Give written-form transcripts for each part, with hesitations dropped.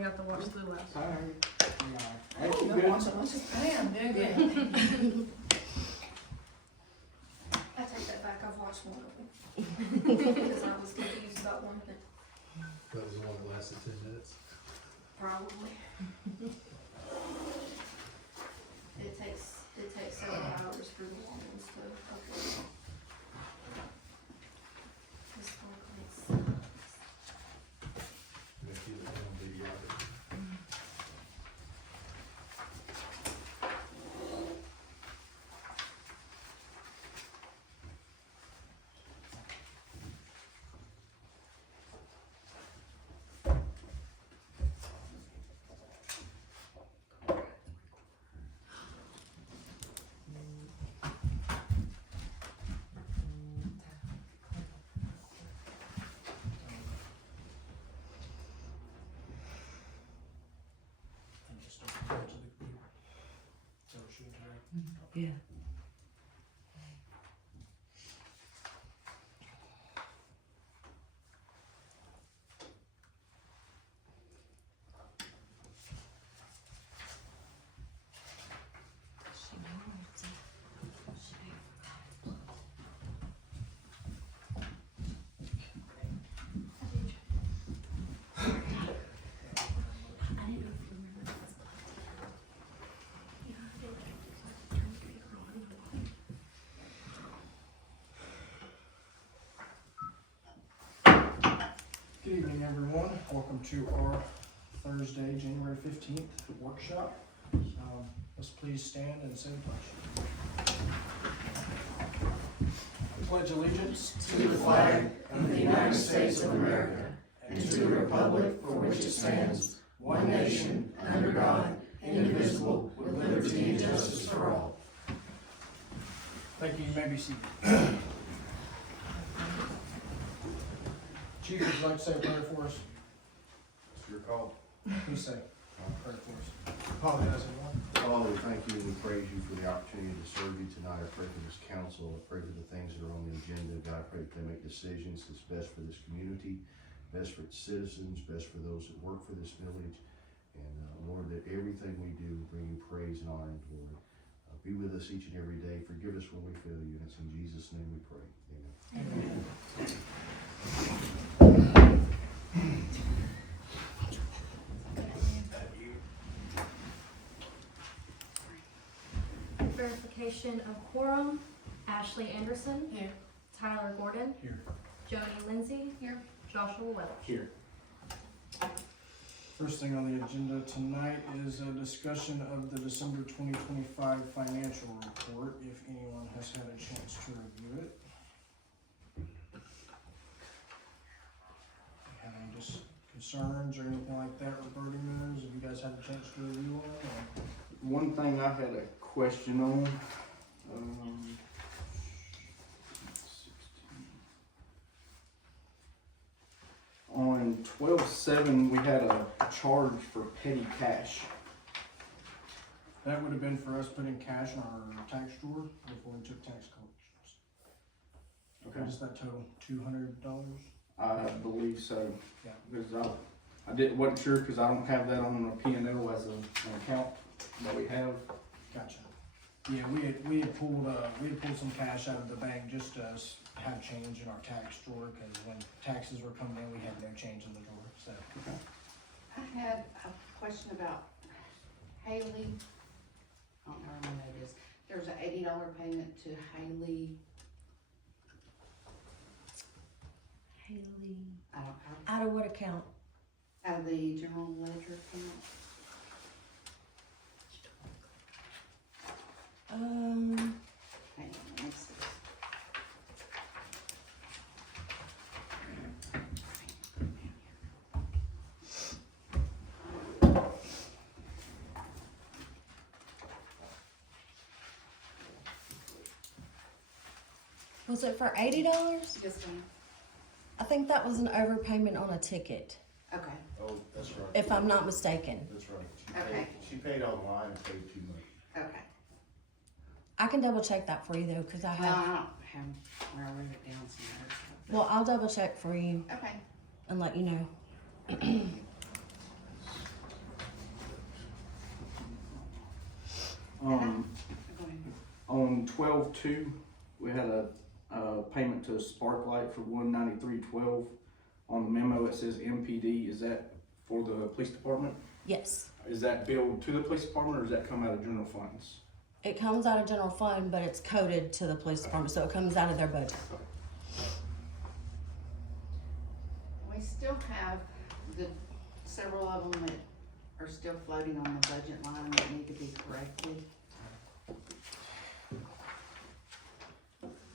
only got to watch the last. All right. I don't watch it, let's just pay them, do Yeah. I take that back, I've watched one of them. Because I was confused about one thing, That was the one that lasted 10 minutes. probably. It takes several hours for the long ones to upload. This one makes sense. If you look on video of it. Yeah. Good evening, everyone. Welcome to our Thursday, January 15th workshop. Let's please stand and say the pledge. I pledge allegiance to the flag of the United States of America and to the republic for which it stands, one nation, under God, indivisible, with liberty and justice for all. Thank you. You may be seated. Chief, would you like to say a prayer for us? It's your call. Please say a prayer for us. Apologize, everyone. Father, we thank you and we praise you for the opportunity to serve you tonight. I pray for this council. I pray for the things that are on the agenda. God, I pray that they make decisions that's best for this community, best for its citizens, best for those that work for this village. And Lord, that everything we do bring you praise and honor and glory. Be with us each and every day. Forgive us when we fail you. And it's in Jesus' name we pray. Amen. Verification of quorum, Ashley Anderson. Here. Tyler Gordon. Here. Joni Lindsay. Here. Joshua Welch. Here. First thing on the agenda tonight is a discussion of the December 2025 financial report, if anyone has had a chance to review it. Have any just concerns or anything like that regarding those? Have you guys had a chance to review them? One thing I had a question on, on 12/7, we had a charge for petty cash. That would have been for us putting cash in our tax drawer before we took tax collections. Okay. What is that total? $200? I believe so. Yeah. Because wasn't sure because I don't have that on a P&L as an account that we have. Gotcha. Yeah, we had pulled some cash out of the bank just to have change in our tax drawer, because when taxes were coming in, we had no change in the drawer, so. Okay. I had a question about Haley. I don't know when that is. There's an $80 payment to Haley. Haley. I Out of what account? out of the general ledger account. Hang on, let me see. Was it for $80? This one. I think that was an overpayment on a ticket, Okay. Oh, that's right. if I'm not mistaken. That's right. Okay. She paid online and paid too much. Okay. I can double check that for you though, because I Well, I have. don't have where I wrote it down somewhere. Well, I'll double check for you Okay. and let you know. Go ahead. On 12/2, we had a payment to Sparklight for $193.12. On the memo, it says MPD. Is that for the police department? Yes. Is that billed to the police department, or does that come out of general funds? It comes out of general fund, but it's coded to the police department, so it comes out of their budget. We still have several of them that are still floating on the budget line that need to be corrected.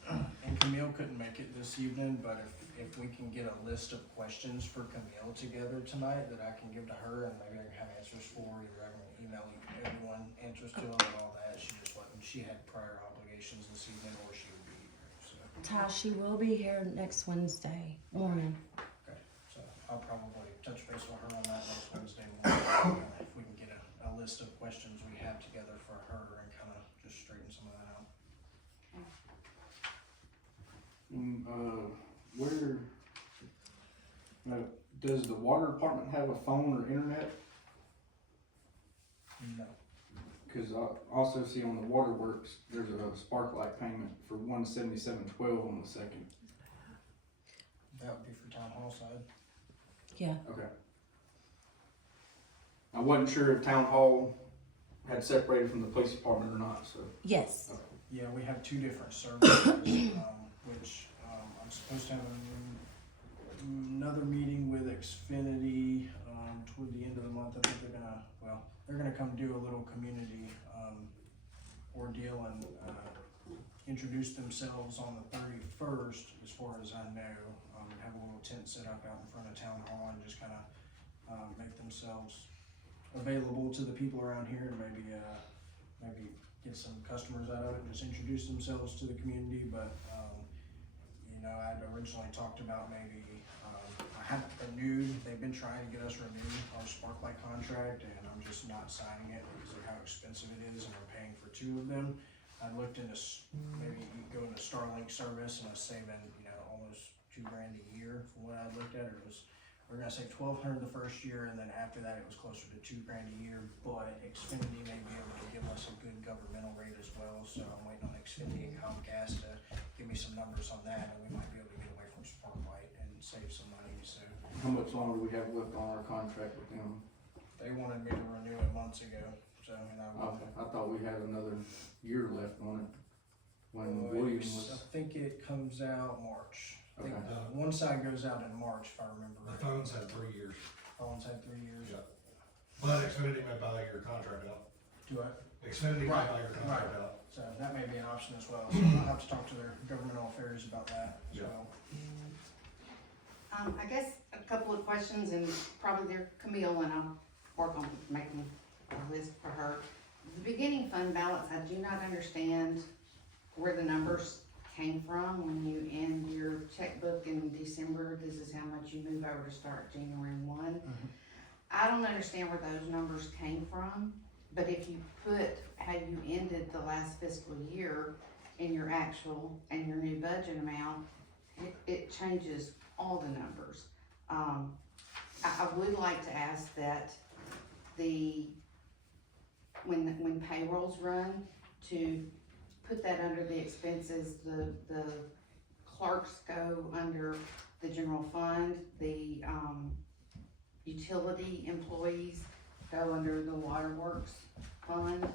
And Camille couldn't make it this evening, but if we can get a list of questions for Camille together tonight that I can give to her, and maybe I can have answers for, either I can email everyone answers to them and all that. She had prior obligations this evening, or she would be here, so. Ty, she will be here next Wednesday morning. Okay, so I'll probably touch base with her on that next Wednesday morning. If we can get a list of questions we have together for her and kind of just straighten some of that out. Does the water department have a phone or internet? No. Because I also see on the waterworks, there's a Sparklight payment for $177.12 on the 2nd. That would be for town hall side. Yeah. Okay. I wasn't sure if town hall had separated from the police department or not, so. Yes. Yeah, we have two different services, which I'm supposed to have another meeting with Xfinity toward the end of the month. I think they're gonna come do a little community ordeal and introduce themselves on the 31st, as far as I know. Have a little tent set up out in front of town hall and just kind of make themselves available to the people around here, and maybe get some customers out of it and just introduce themselves to the community. But I'd originally talked about maybe I haven't renewed. They've been trying to get us renewed our Sparklight contract, and I'm just not signing it because of how expensive it is, and we're paying for two of them. I looked into maybe going to Starlink service, and I was saving almost $2,000 a year from what I looked at. We're gonna say $1,200 the first year, and then after that it was closer to $2,000 a year. But Xfinity may be able to give us a good governmental rate as well, so I'm waiting on Xfinity and Comcast to give me some numbers on that, and we might be able to get away from Sparklight and save some money. So How much longer do we have left on our contract with them? they wanted me to renew it months ago, so I thought we had another year left on it. When I Williams was, think it comes out March. I think Okay. one side goes out in March, if I remember The right. phones had 3 years, Phones had 3 years. Yeah. but Xfinity may buy your contract out. Do I? Xfinity may Right, buy your contract right. out. So that may be an option as well, so I'll have to talk to their governmental affairs about that as Yeah. well. I guess a couple of questions, and probably they're Camille, and I'll work on making a list for her. The beginning fund balance, I do not understand where the numbers came from when you end your checkbook in December. This is how much you move over to start January 1. I don't understand where those numbers came from, but if you put how you ended the last fiscal year in your actual and your new budget amount, it changes all the numbers. I would like to ask that when payrolls run, to put that under the expenses, the clerks go under the general fund, the utility employees go under the waterworks fund.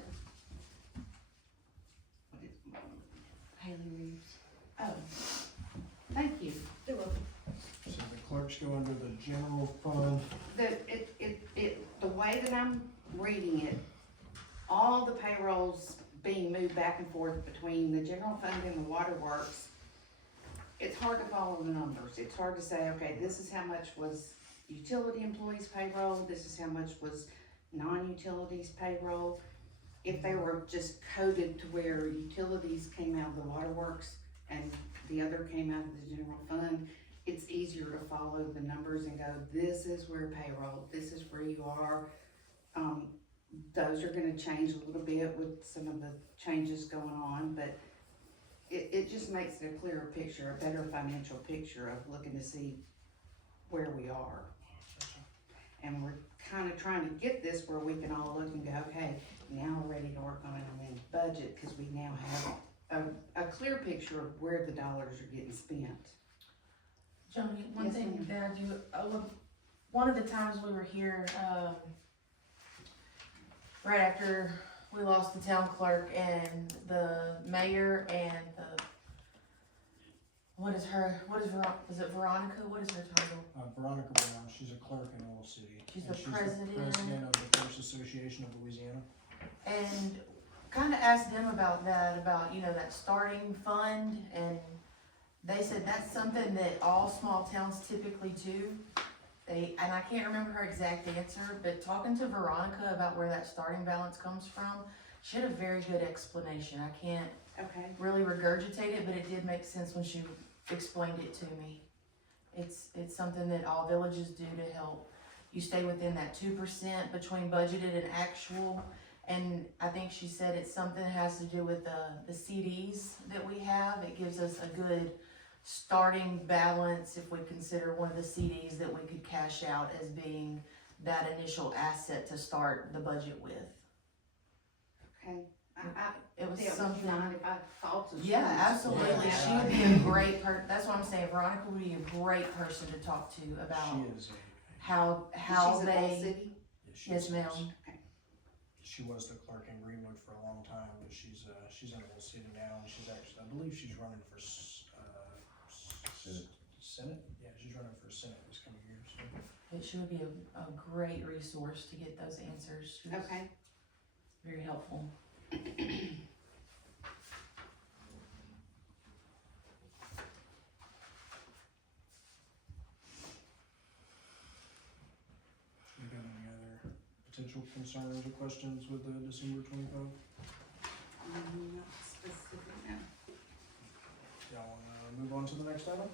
Haley Reeves. Oh, thank you. You're welcome. So the clerks go under the general fund. The way that I'm reading it, all the payrolls being moved back and forth between the general fund and the waterworks, it's hard to follow the numbers. It's hard to say, okay, this is how much was utility employees payroll, this is how much was non-utilities payroll. If they were just coded to where utilities came out of the waterworks and the other came out of the general fund, it's easier to follow the numbers and go, this is where payroll, this is where you are. Those are gonna change a little bit with some of the changes going on, but it just makes it a clearer picture, a better financial picture of looking to see where we are. And we're kinda trying to get this where we can all look and go, okay, now we're ready to work on an amended budget, cause we now have a clear picture of where the dollars are getting spent. Joni, one Yes, thing ma'am. that I do, one of the times we were here, right after we lost the town clerk and the mayor and is it Veronica? What is her title? Veronica Brown, she's a clerk in Oil City. She's and the president. President of the Clerks Association of Louisiana. And kinda asked them about that, that starting fund, and they said that's something that all small towns typically do. And I can't remember her exact answer, but talking to Veronica about where that starting balance comes from, she had a very good explanation. I can't Okay, really regurgitate it, but it did make sense when she explained it to me. It's something that all villages do to help you stay within that 2% between budgeted and actual. And I think she said it's something that has to do with the CDs that we have. It gives us a good starting balance if we consider one of the CDs that we could cash out as being that initial asset to start the budget with. okay. It was Yeah, would you something. mind if I called to? Yeah, absolutely. Yeah. She would be a great that's what I'm saying. Veronica would be a great person to talk to about She is how She's in Oil they. City? Yes, ma'am. Okay. She was the clerk in Greenwood for a long time, but she's in Oil City now, and she's actually, I believe she's running for Senate? Yeah, she's running for Senate this coming year, so. But she would be a great resource to get those answers. She was Okay. very helpful. You got any other potential concerns or questions with the December 25? Not specific, no. Y'all wanna move on to the next item?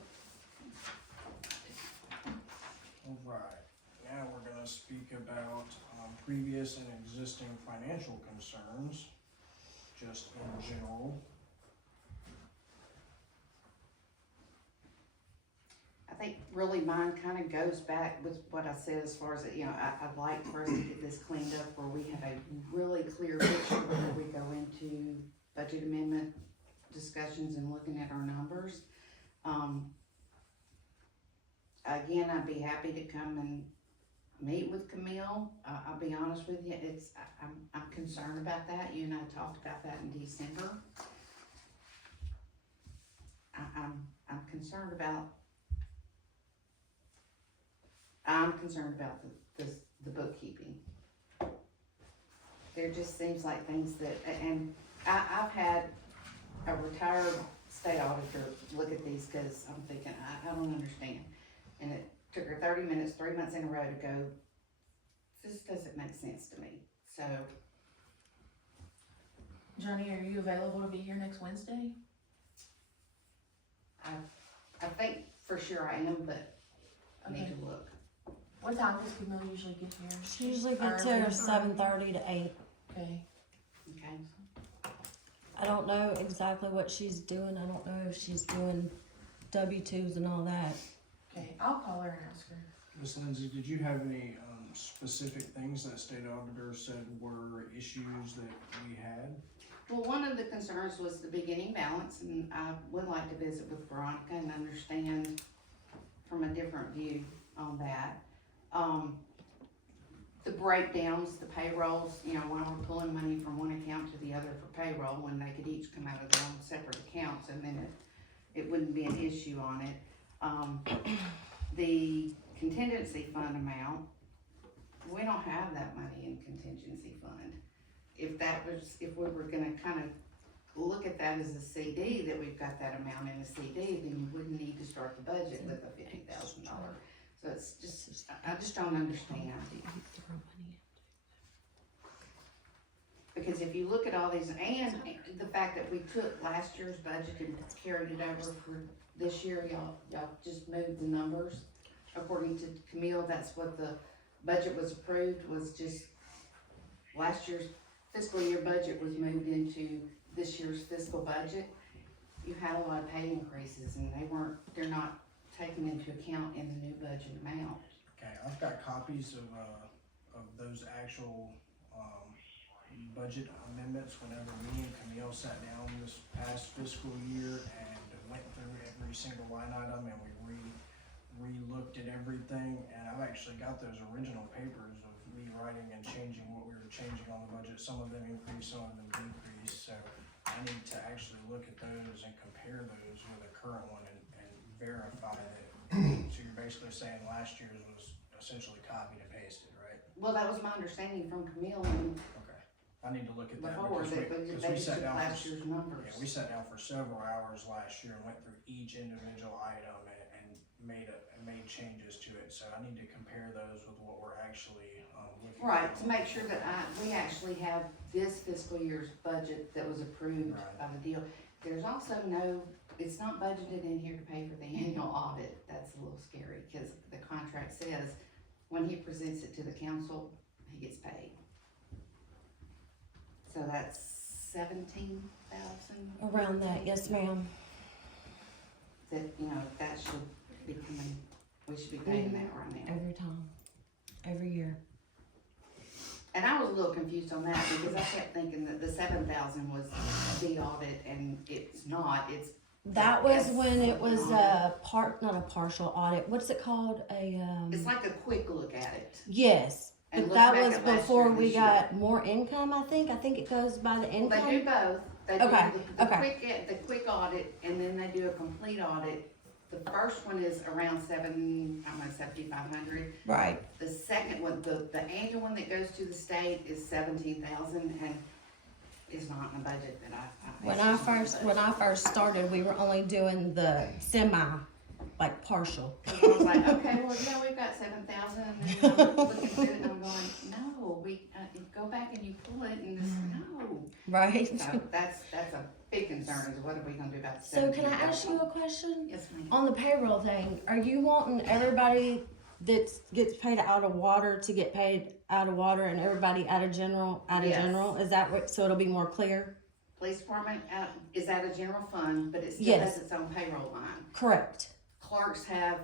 Alright, now we're gonna speak about previous and existing financial concerns, just in general. I think really mine kind of goes back with what I said as far as, I'd like for us to get this cleaned up where we have a really clear picture where we go into budget amendment discussions and looking at our numbers. Again, I'd be happy to come and meet with Camille. I'll be honest with you, I'm concerned about that. You and I talked about that in December. I'm concerned about the bookkeeping. There just seems like things that, and I've had a retired state auditor look at these, cause I'm thinking, I don't understand. And it took her 30 minutes, 3 months in a row to go, this doesn't make sense to me, so. Johnny, are you available to be here next Wednesday? I think for sure I am, but I need to look. What time does Camille usually get here? She usually gets here Early. 7:30 to 8. Okay. Okay. I don't know exactly what she's doing. I don't know if she's doing W-2s and all that. Okay, I'll call her and ask her. Ms. Lindsay, did you have any specific things that state auditor said were issues that we had? Well, one of the concerns was the beginning balance, and I would like to visit with Veronica and understand from a different view on that. The breakdowns, the payrolls, why we're pulling money from one account to the other for payroll when they could each come out of their own separate accounts, and then it wouldn't be an issue on it. The contingency fund amount, we don't have that money in contingency fund. If we were gonna kind of look at that as a CD, that we've got that amount in a CD, then you wouldn't need to start the budget with a $50,000. So it's just, I just don't understand. Because if you look at all these, and the fact that we took last year's budget and carried it over for this year, y'all just moved the numbers. According to Camille, that's what the budget was approved, was just last year's fiscal year budget was moved into this year's fiscal budget. You had a lot of pay increases, and they're not taken into account in the new budget amount. Okay, I've got copies of those actual, budget amendments whenever me and Camille sat down this past fiscal year and went through every single line item and we re-looked at everything, and I've actually got those original papers of me writing and changing what we were changing on the budget. Some of them increased, some of them decreased, so I need to actually look at those and compare those with the current one and verify that. So you're basically saying last year's was essentially copied and pasted, right? Well, that was my understanding from Camille and Okay, I need to look at that before, because that we they sat took down last for, year's numbers. yeah, we sat down for several hours last year and went through each individual item and made changes to it, so I need to compare those with what we're actually, looking at. Right, to make sure that we actually have this fiscal year's budget that was approved Right. by the deal. There's also it's not budgeted in here to pay for the annual audit. That's a little scary, cause the contract says when he presents it to the council, he gets paid. So that's 17,000. Around that, yes, ma'am. That, that should be coming, we should be paying that right now. Every time, every year. And I was a little confused on that because I kept thinking that the 7,000 was the audit and it's not, it's. That was Yes. when it was not a partial audit. What's it called? It's like a quick look at it. Yes, And but look that back was at last before year and we this year. got more income. I think it goes by the Well, they do income. both. They do Okay, the okay. the quick audit and then they do a complete audit. The first one is around 7,500. Right. The second one, the annual one that goes to the state is 17,000 and is not in the budget that I. When I first started, we were only doing the semi, like partial. I was like, okay, well, yeah, we've got 7,000, and I'm looking through it, and I'm going, no, we, go back and you pull it, and it's, no. Right. So that's a big concern, is what are we gonna do about the So can I 17,000? ask you a question? Yes, ma'am. On the payroll thing, are you wanting everybody that gets paid out of water to get paid out of water and everybody out of general? Yes. Is that what, so it'll be more clear? Police department is out of general fund, but it still Yes. has its own payroll line. Correct. Clerks have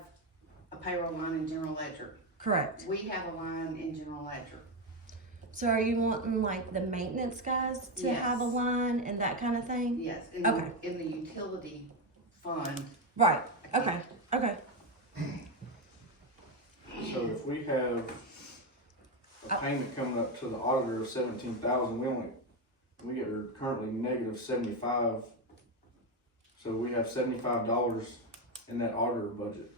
a payroll line in general ledger. Correct. We have a line in general ledger. So are you wanting like the maintenance guys to Yes. have a line and that kind of thing? Yes, Okay. in the utility fund. Right. Okay. Okay. So if we have a payment coming up to the auditor of 17,000, we are currently negative 75. So we have $75 in that auditor budget.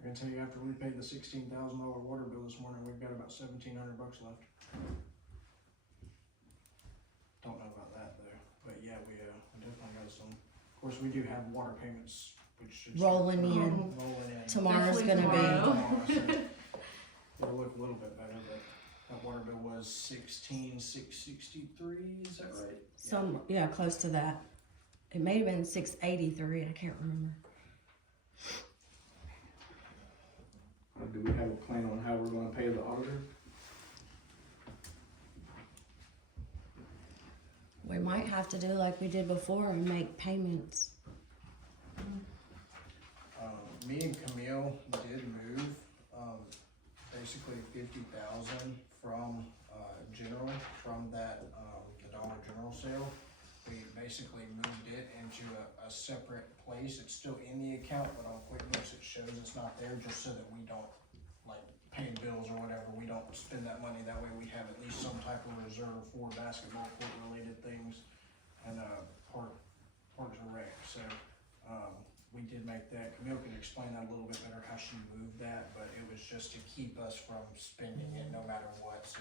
I can tell you after we paid the $16,000 water bill this morning, we've got about $1,700 left. Don't know about that though, but yeah, we definitely got some. Of course, we do have water payments, which should start Rolling in. rolling in. Tomorrow's Definitely gonna tomorrow. be. It'll look a little bit better, but that water bill was 16,663, is that right? Yeah, close to that. It may have been 683. I can't remember. Do we have a plan on how we're gonna pay the auditor? We might have to do like we did before and make payments. Me and Camille did move, basically 50,000 from, general, from that, the Dollar General sale. We basically moved it into a separate place. It's still in the account, but on QuickBooks it shows it's not there, just so that we don't, like, pay bills or whatever, we don't spend that money. That way we have at least some type of reserve for basketball court related things and, Parks and Rec. So, we did make that. Camille can explain that a little bit better, how she moved that, but it was just to keep us from spending it no matter what. So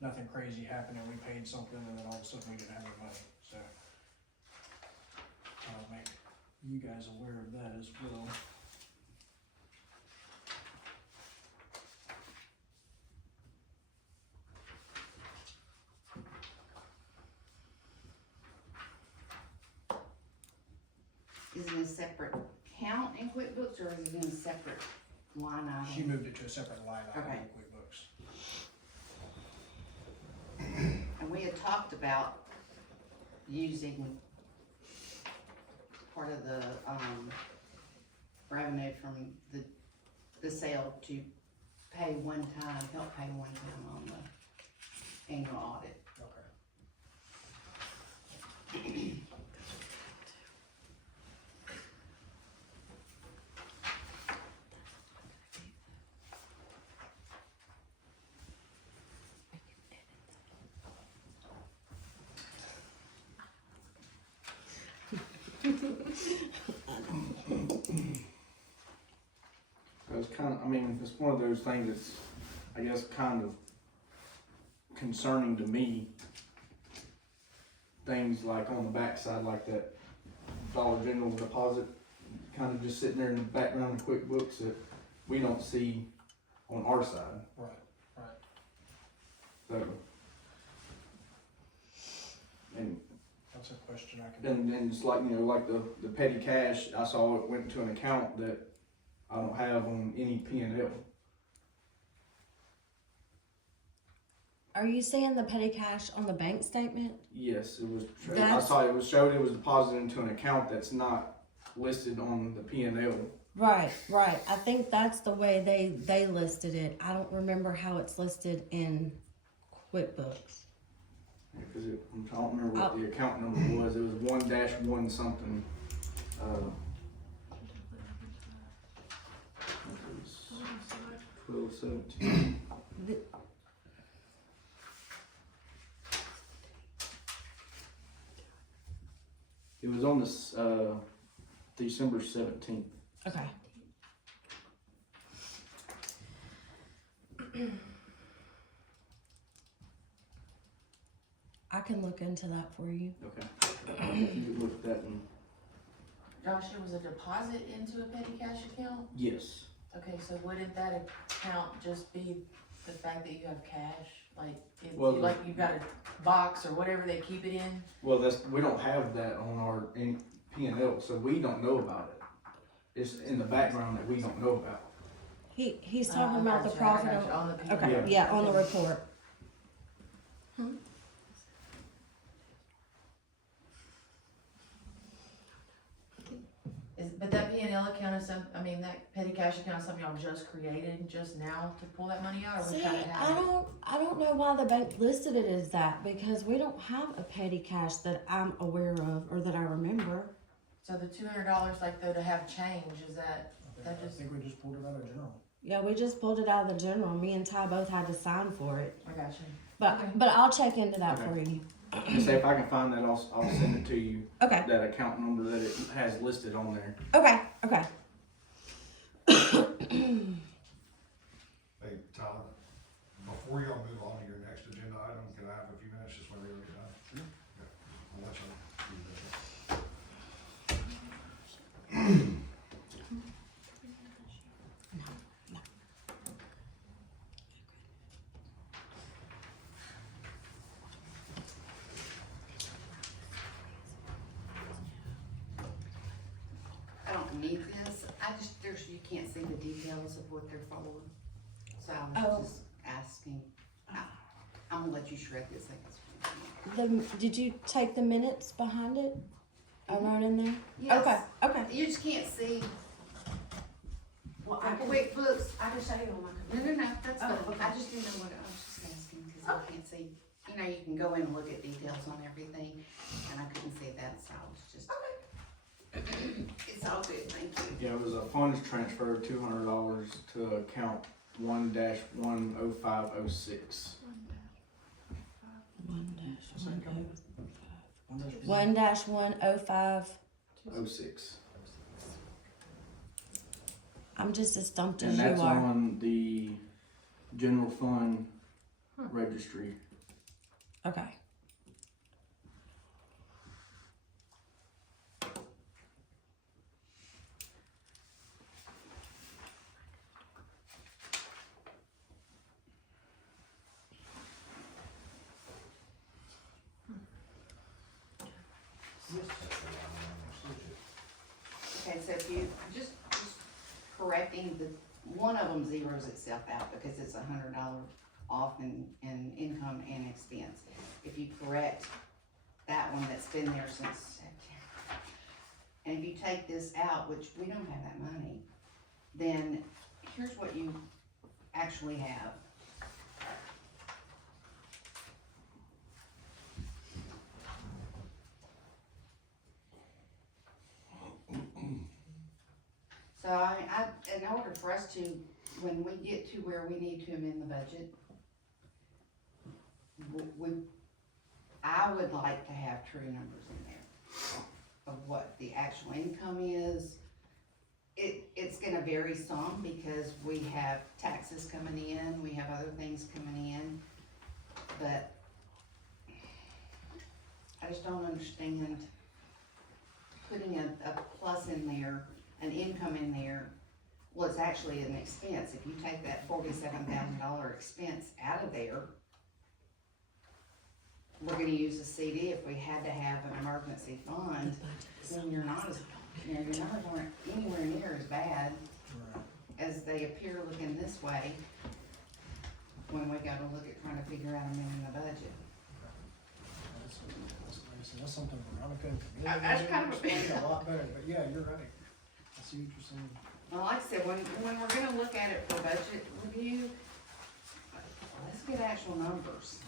nothing crazy happened and we paid something and then all of a sudden we didn't have any money. So I'll make you guys aware of that as well. Is it a separate count in QuickBooks or is it in a separate line item? She moved it to a separate line item Okay. in QuickBooks. And we had talked about using part of the, revenue from the the sale to pay one time, help pay one time on the annual audit. Okay. So it's kind of, I mean, it's one of those things that's, I guess, kind of concerning to me. Things like on the backside, like that Dollar General deposit, kind of just sitting there in the background of QuickBooks that we don't see on our side. Right, right. So, and That's a question I can. and it's like, you know, like the petty cash, I saw it went to an account that I don't have on any P&L. Are you saying the petty cash on the bank statement? Yes, it was, I That's- saw it was showed it was deposited into an account that's not listed on the P&L. Right, right. I think that's the way they listed it. I don't remember how it's listed in QuickBooks. Because I don't remember what the account number was. It was 1-1 something. It was 12-17. It was on this December 17th. Okay. I can look into that for you. Okay. You could look at that and Josh, it was a deposit into a petty cash account? yes. Okay, so wouldn't that account just be the fact that you have cash? Like, Well, like you've got a box or whatever they keep it in? Well, we don't have that on our P&L, so we don't know about it. It's in the background that we don't know about. He's talking about the I profit. got you, on the P&L. Okay, yeah, on the report. But that P&L account is that petty cash account is something y'all just created just now to pull that money out, or we See, kinda have it? I don't know why the bank listed it as that, because we don't have a petty cash that I'm aware of or that I remember. So the $200, like though, to have change, is that, I that just, think we just pulled it out of general. Yeah, we just pulled it out of the general. Me and Ty both had to sign for it. I got you. But Okay. but I'll check into that Okay. for you. Just say if I can find that, I'll send it to you. Okay. That account number that it has listed on there. Okay. Okay. Hey, Tyler, before y'all move on to your next agenda item, can I have a few minutes just whenever you get done? Sure. I'll let you. I don't need this, you can't see the details of what they're for. So I was just asking, I'm gonna let you shred this, I guess. Did you take the minutes behind it? I wrote in there. Yes. Okay. Okay. You just can't see Well, the QuickBooks. I can show you on my No, that's fine. Oh, okay. I just didn't know what, I was just asking, cause I can't see, you know, you can go in and look at details on everything, and I couldn't see that, so I was just. It's all good, thank you. Yeah, it was a funds transfer of $200 to account 1-10506. 1-105. 06. I'm just as stumped as And you that's are. on the general fund registry. Okay. Okay, so if you, just correcting one of them zeroes itself out because it's $100 off in income and expense. If you correct that one that's been there since September, and if you take this out, which we don't have that money, then here's what you actually have. So in order for us to, when we get to where we need to amend the budget, I would like to have true numbers in there of what the actual income is. It's gonna vary some because we have taxes coming in, we have other things coming in, but I just don't understand putting a plus in there, an income in there. Well, it's actually an expense. If you take that $47,000 expense out of there, we're gonna use a CD if we had to have an emergency fund, then you're not as, your numbers aren't anywhere near as bad Right. as they appear looking this way when we go to look at trying to figure out amending the budget. That's, like I said, that's something Veronica and Camille. That's kind of a- Be a lot better, but yeah, you're right. I see what you're saying. Well, like I said, when we're gonna look at it for budget review, let's get actual numbers.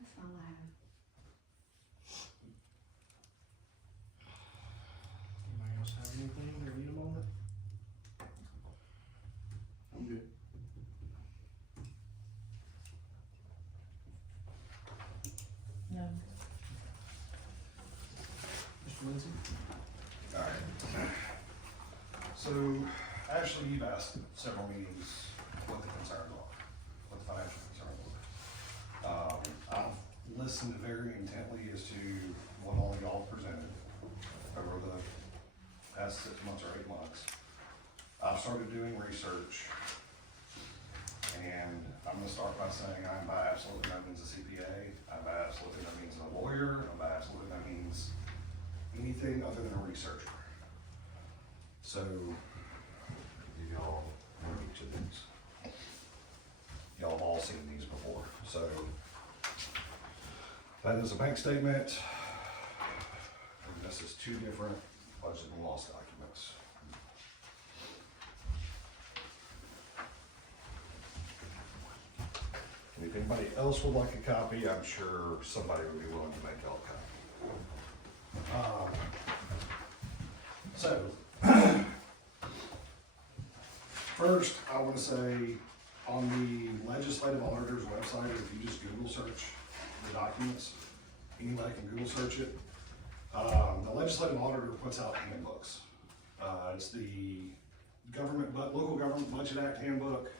That's all I have. Anybody else have anything or need a moment? I'm good. No. Mr. Lindsay? Alright. So, Ashley, you've asked at several meetings what the concerns are, what the financial concerns are. I've listened very intently as to what all y'all presented over the past 6 months or 8 months. I've started doing research, and I'm gonna start by saying I'm by absolutely no means a CPA, I'm by absolutely no means a lawyer, I'm by absolutely no means anything other than a researcher. So, you all know each of these. Y'all have all seen these before, so. That is a bank statement. And this is two different budget and loss documents. And if anybody else would like a copy, I'm sure somebody would be willing to make y'all a copy. So, first, I want to say on the legislative auditor's website, if you just Google search the documents, anybody can Google search it. The legislative auditor puts out handbooks. It's the local government budget act handbook,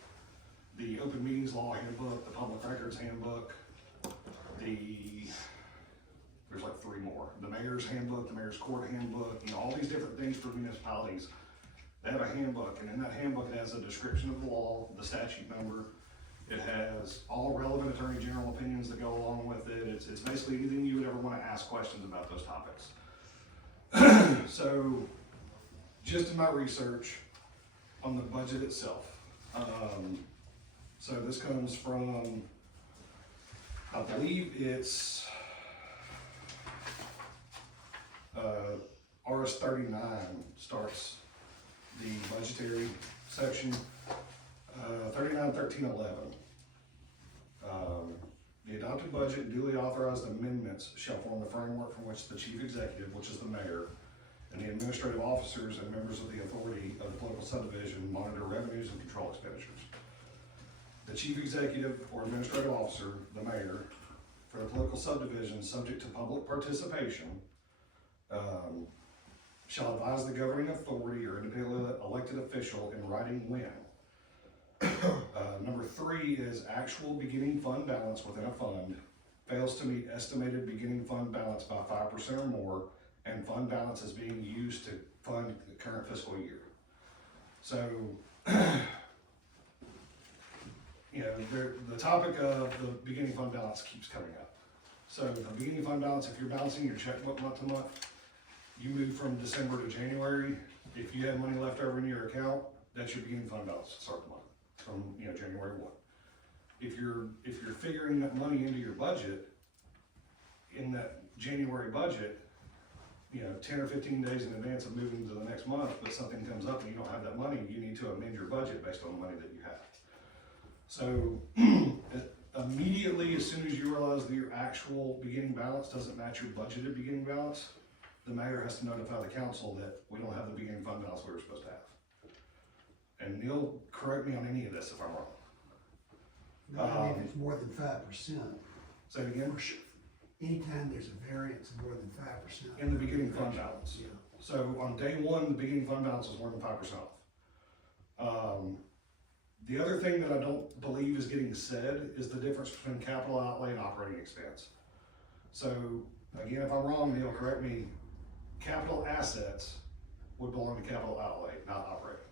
the open meetings law handbook, the public records handbook, there's like three more. The mayor's handbook, the mayor's court handbook, all these different things for municipalities. They have a handbook, and in that handbook it has a description of the law, the statute number. It has all relevant attorney general opinions that go along with it. It's basically anything you would ever want to ask questions about those topics. So, just in my research on the budget itself. So this comes from, I believe it's RS 39 starts the budgetary section, 391311. The adopted budget and duly authorized amendments shall form the framework from which the chief executive, which is the mayor, and the administrative officers and members of the authority of the political subdivision monitor revenues and control expenditures. The chief executive or administrative officer, the mayor, for the political subdivision subject to public participation, shall advise the governing authority or independently elected official in writing when. Number 3 is actual beginning fund balance within a fund fails to meet estimated beginning fund balance by 5% or more, and fund balance is being used to fund the current fiscal year. So, the topic of the beginning fund balance keeps coming up. So the beginning fund balance, if you're balancing your checkbook month to month, you move from December to January. If you have money left over in your account, that's your beginning fund balance to start the month from January 1. If you're figuring that money into your budget, in that January budget, 10 or 15 days in advance of moving to the next month, but something comes up and you don't have that money, you need to amend your budget based on the money that you have. So immediately, as soon as you realize that your actual beginning balance doesn't match your budgeted beginning balance, the mayor has to notify the council that we don't have the beginning fund balance we were supposed to have. And Neil, correct me on any of this if I'm wrong. No, I mean, if it's more than 5%, Say it again? anytime there's a variance of more than 5%. In the beginning fund balance. Yeah. So on day one, the beginning fund balance is more than 5% off. The other thing that I don't believe is getting said is the difference between capital outlay and operating expense. So again, if I'm wrong, Neil, correct me, capital assets would belong to capital outlay, not operating.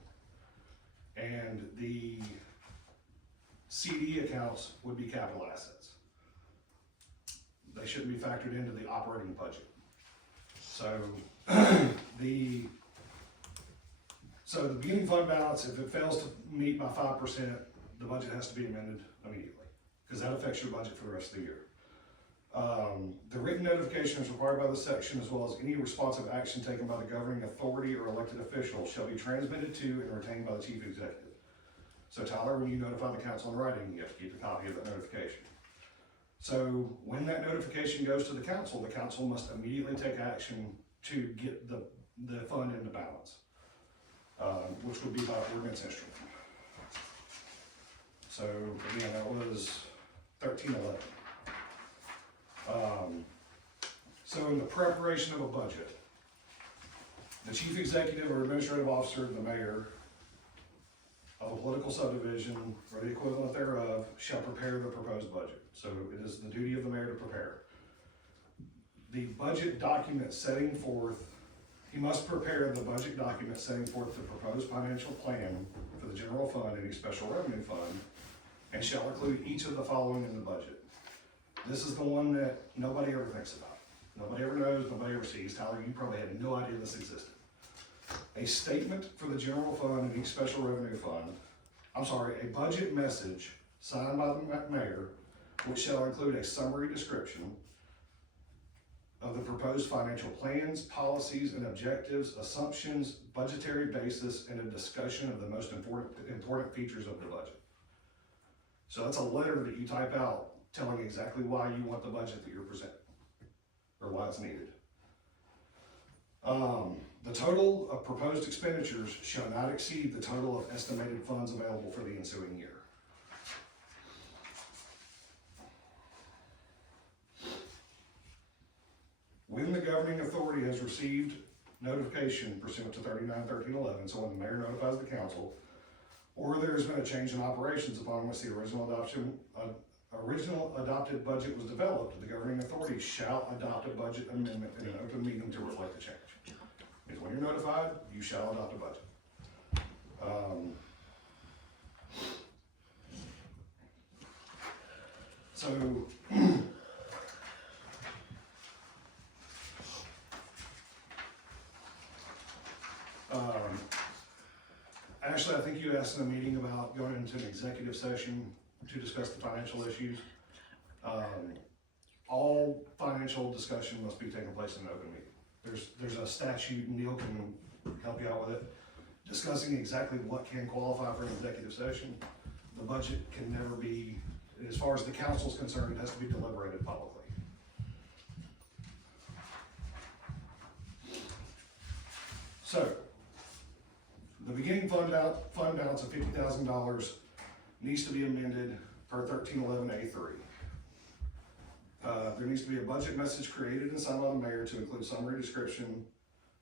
And the CD accounts would be capital assets. They shouldn't be factored into the operating budget. So the beginning fund balance, if it fails to meet by 5%, the budget has to be amended immediately, because that affects your budget for the rest of the year. The written notification is required by the section, as well as any responsive action taken by the governing authority or elected official shall be transmitted to and retained by the chief executive. So Tyler, when you notify the council in writing, you have to keep a copy of that notification. So when that notification goes to the council must immediately take action to get the fund into balance, which would be by ordinance instrument. So again, that was 1311. So in the preparation of a budget, the chief executive or administrative officer, the mayor of a political subdivision or the equivalent thereof shall prepare the proposed budget. So it is the duty of the mayor to prepare. The budget document setting forth, he must prepare the budget document setting forth the proposed financial plan for the general fund and any special revenue fund, and shall include each of the following in the budget. This is the one that nobody ever thinks about. Nobody ever knows, nobody ever sees. Tyler, you probably had no idea this existed. A statement for the general fund and each special revenue fund, a budget message signed by the mayor, which shall include a summary description of the proposed financial plans, policies, and objectives, assumptions, budgetary basis, and a discussion of the most important features of the budget. So that's a letter that you type out telling exactly why you want the budget that you're presenting, or why it's needed. The total of proposed expenditures shall not exceed the total of estimated funds available for the ensuing year. When the governing authority has received notification pursuant to 39-1311, so when the mayor notifies the council, or there has been a change in operations upon which the original adopted budget was developed, the governing authority shall adopt a budget amendment in an open meeting to reflect the change. Because when you're notified, you shall adopt a budget. Ashley, I think you asked in a meeting about going into an executive session to discuss the financial issues. All financial discussion must be taking place in an open meeting. There's a statute, Neil can help you out with it, discussing exactly what can qualify for an executive session. The budget can never be, as far as the council's concerned, it has to be deliberated publicly. So, the beginning fund balance of $50,000 needs to be amended per 1311A3. There needs to be a budget message created and signed by the mayor to include summary description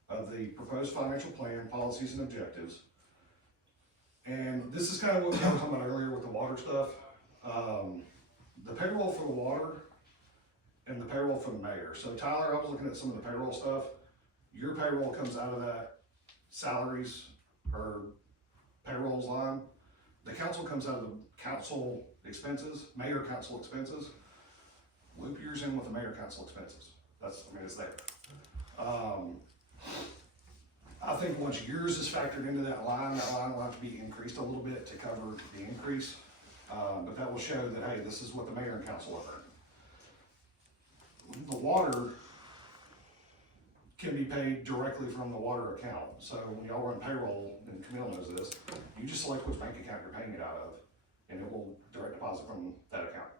of the proposed financial plan, policies, and objectives. And this is kind of what we were talking about earlier with the water stuff. The payroll for the water and the payroll for the mayor. So Tyler, I was looking at some of the payroll stuff. Your payroll comes out of that salaries or payrolls line. The council comes out of the council expenses, mayor council expenses. Loop yours in with the mayor council expenses. It's there. I think once yours is factored into that line will have to be increased a little bit to cover the increase. But that will show that, hey, this is what the mayor and council have the water can be paid directly from the water account. So when y'all run payroll, and Camille knows this, you just select which bank account you're paying it out of, and it will direct deposit from that account.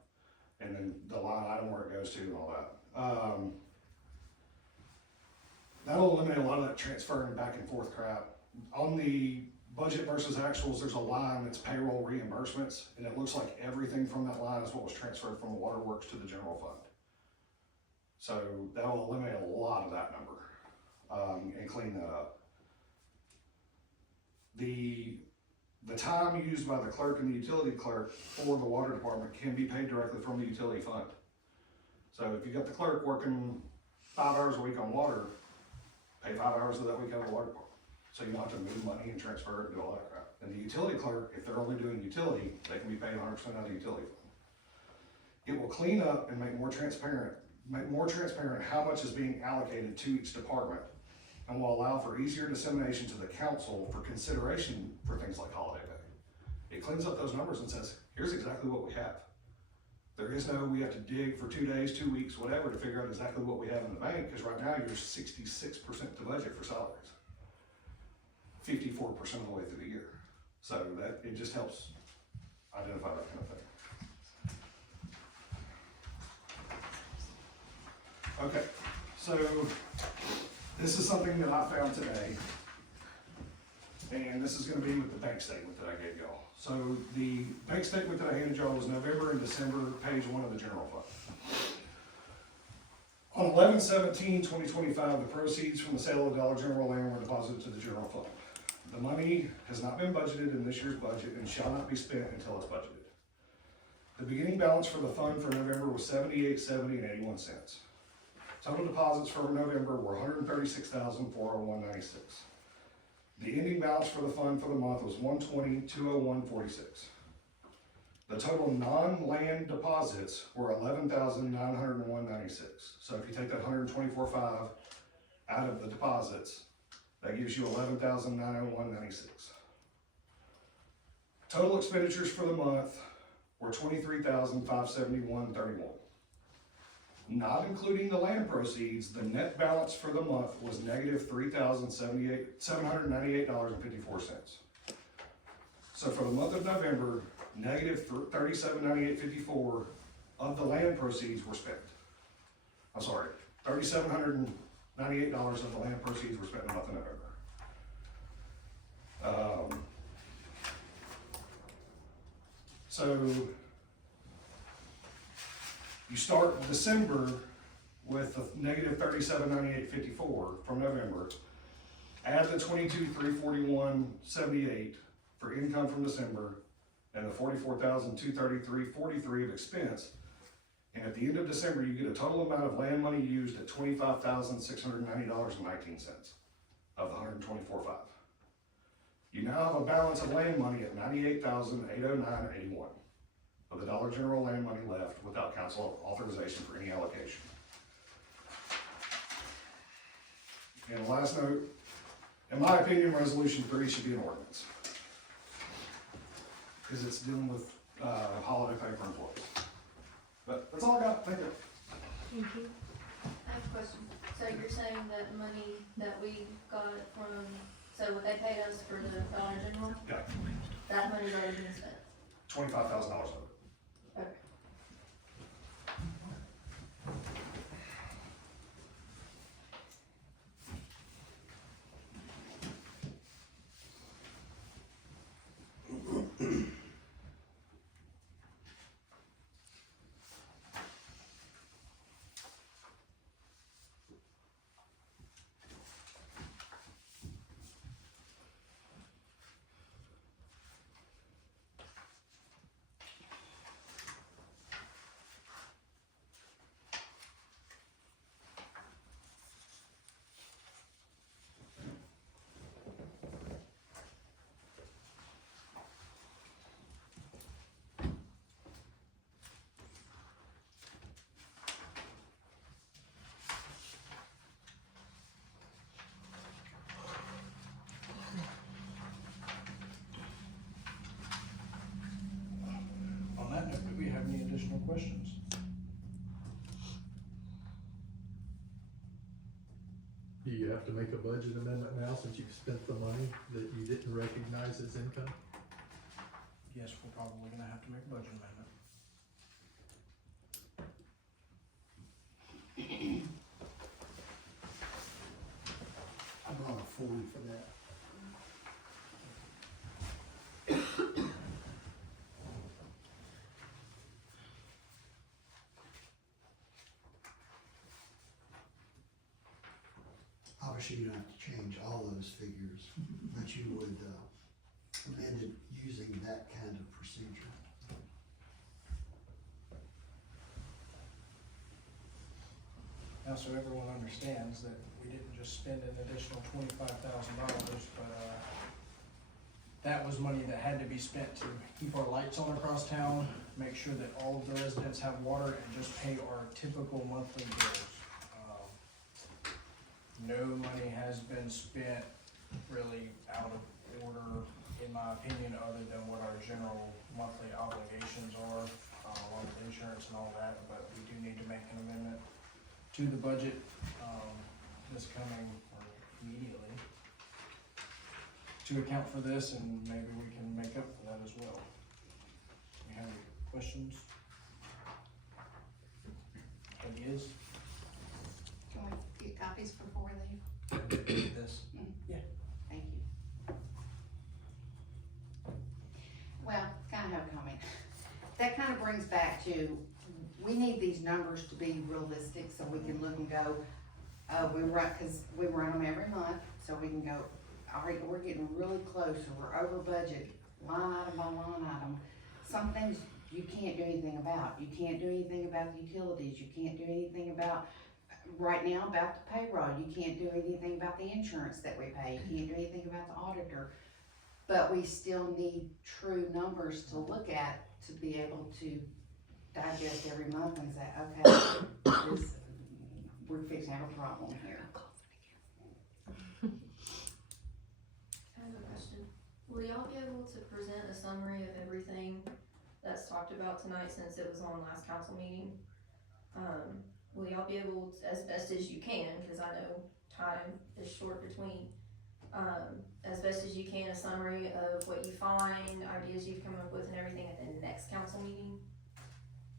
And then the line item where it goes to and all that. That'll eliminate a lot of that transferring back and forth crap. On the budget versus actuals, there's a line that's payroll reimbursements, and it looks like everything from that line is what was transferred from the waterworks to the general fund. So that will eliminate a lot of that number, and clean that up. The time used by the clerk and the utility clerk for the water department can be paid directly from the utility fund. So if you got the clerk working 5 hours a week on water, pay 5 hours of that week out of the water department. So you don't have to move money and transfer it and do all that crap. And the utility clerk, if they're only doing utility, they can be paid 100% out of the utility fund. It will clean up and make more transparent how much is being allocated to each department, and will allow for easier dissemination to the council for consideration for things like holiday pay. It cleans up those numbers and says, here's exactly what we have. There is no, we have to dig for 2 days, 2 weeks, whatever, to figure out exactly what we have in the bank, because right now you're 66% to budget for salaries. 54% of the way through the year. So that, it just helps identify that kind of thing. Okay, so this is something that I found today, and this is gonna be with the bank statement that I gave y'all. So the bank statement that I handed y'all was November and December, page 1 of the general fund. On 11/17/2025, the proceeds from the sale of Dollar General land were deposited to the general fund. The money has not been budgeted in this year's budget and shall not be spent until it's budgeted. The beginning balance for the fund for November was $78.70 and 81 cents. Total deposits for November were $136,401.96. The ending balance for the fund for the month was $120,201.46. The total non-land deposits were $11,901.96. So if you take that $124,500 out of the deposits, that gives you $11,901.96. Total expenditures for the month were $23,571.31. Not including the land proceeds, the net balance for the month was negative $3,798.54. So for the month of November, negative $3798.54 of the land proceeds were spent. I'm sorry, $3,798 of the land proceeds were spent in the month of November. So you start December with the negative $3798.54 from November. Add the $22,341.78 for income from December, and the $44,233.43 of expense. And at the end of December, you get a total amount of land money used at $25,690.19 of the $124,500. You now have a balance of land money at $98,809.81 of the Dollar General land money left without council authorization for any allocation. And the last note, in my opinion, resolution 3 should be an ordinance, because it's dealing with holiday pay for employees. But that's all I got. Thank you. Thank you. I have a question. So you're saying that money that we got from, so what they paid us for the Dollar General, Okay, that money's already been spent? $25,000 of it. Okay. On that note, do we have any additional questions? have to make a budget amendment now since you've spent the money that you didn't recognize as income? Yes, we're probably gonna have to make a budget amendment. I brought a form for that. Obviously, you don't have to change all those figures, but you would, amend it using that kind of procedure. Now, so everyone understands that we didn't just spend an additional $25,000, but, that was money that had to be spent to keep our lights on across town, make sure that all of the residents have water, and just pay our typical monthly bills. No money has been spent really out of order, in my opinion, other than what our general monthly obligations are, along with insurance and all that, but we do need to make an amendment to the budget, this coming, or immediately, to account for this, and maybe we can make up for that as well. Do you have any questions? Ideas? Can we get copies before we leave? This? Thank you. Well, kind of have a comment. That kind of brings back to, we need these numbers to be realistic so we can look and go, cause we run them every month, so we can go, all right, we're getting really close, or we're over budget, line item by line item. Some things you can't do anything about. You can't do anything about the utilities. You can't do anything about, right now, about the payroll. You can't do anything about the insurance that we pay. You can't do anything about the auditor. But we still need true numbers to look at to be able to digest every month and say, okay, we're fixing to have a problem here. I have a question. Will y'all be able to present a summary of everything that's talked about tonight, since it was on last council meeting? Will y'all be able to, as best as you can, cause I know time is short between, as best as you can, a summary of what you find, ideas you've come up with and everything at the next council meeting?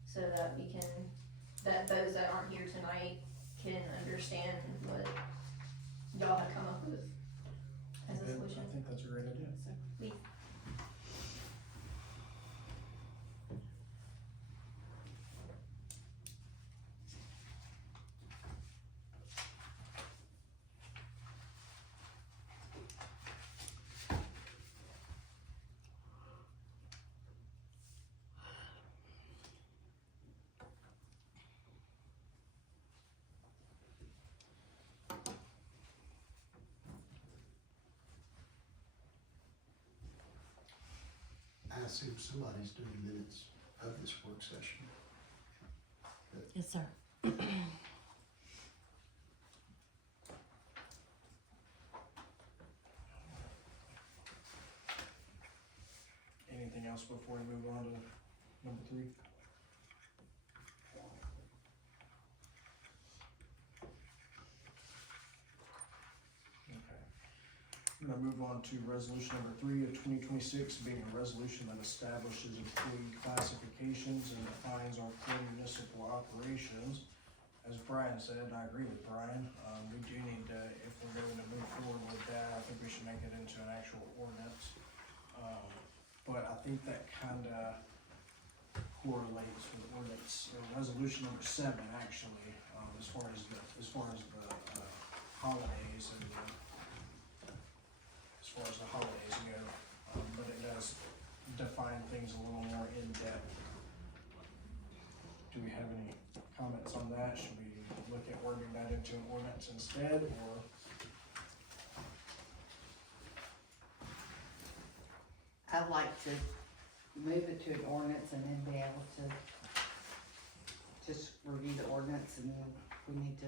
So that we can, that those that aren't here tonight can understand what y'all have come up with as a solution. I think that's a great idea. So, we, I assume somebody's doing minutes of this work session. Yes, sir. Anything else before we move on to number 3? Okay. I'm gonna move on to resolution number 3 of 2026, being a resolution that establishes employee classifications and defines our core municipal operations. As Brian said, and I agree with Brian, we do need to, if we're going to move forward with that, I think we should make it into an actual ordinance. But I think that kinda correlates with ordinance, or resolution number 7, actually, as far as the holidays and as far as the holidays go, but it does define things a little more in depth. Do we have any comments on that? Should we look at wording that into an ordinance instead, or? I'd like to move it to an ordinance and then be able to just review the ordinance, and if we need to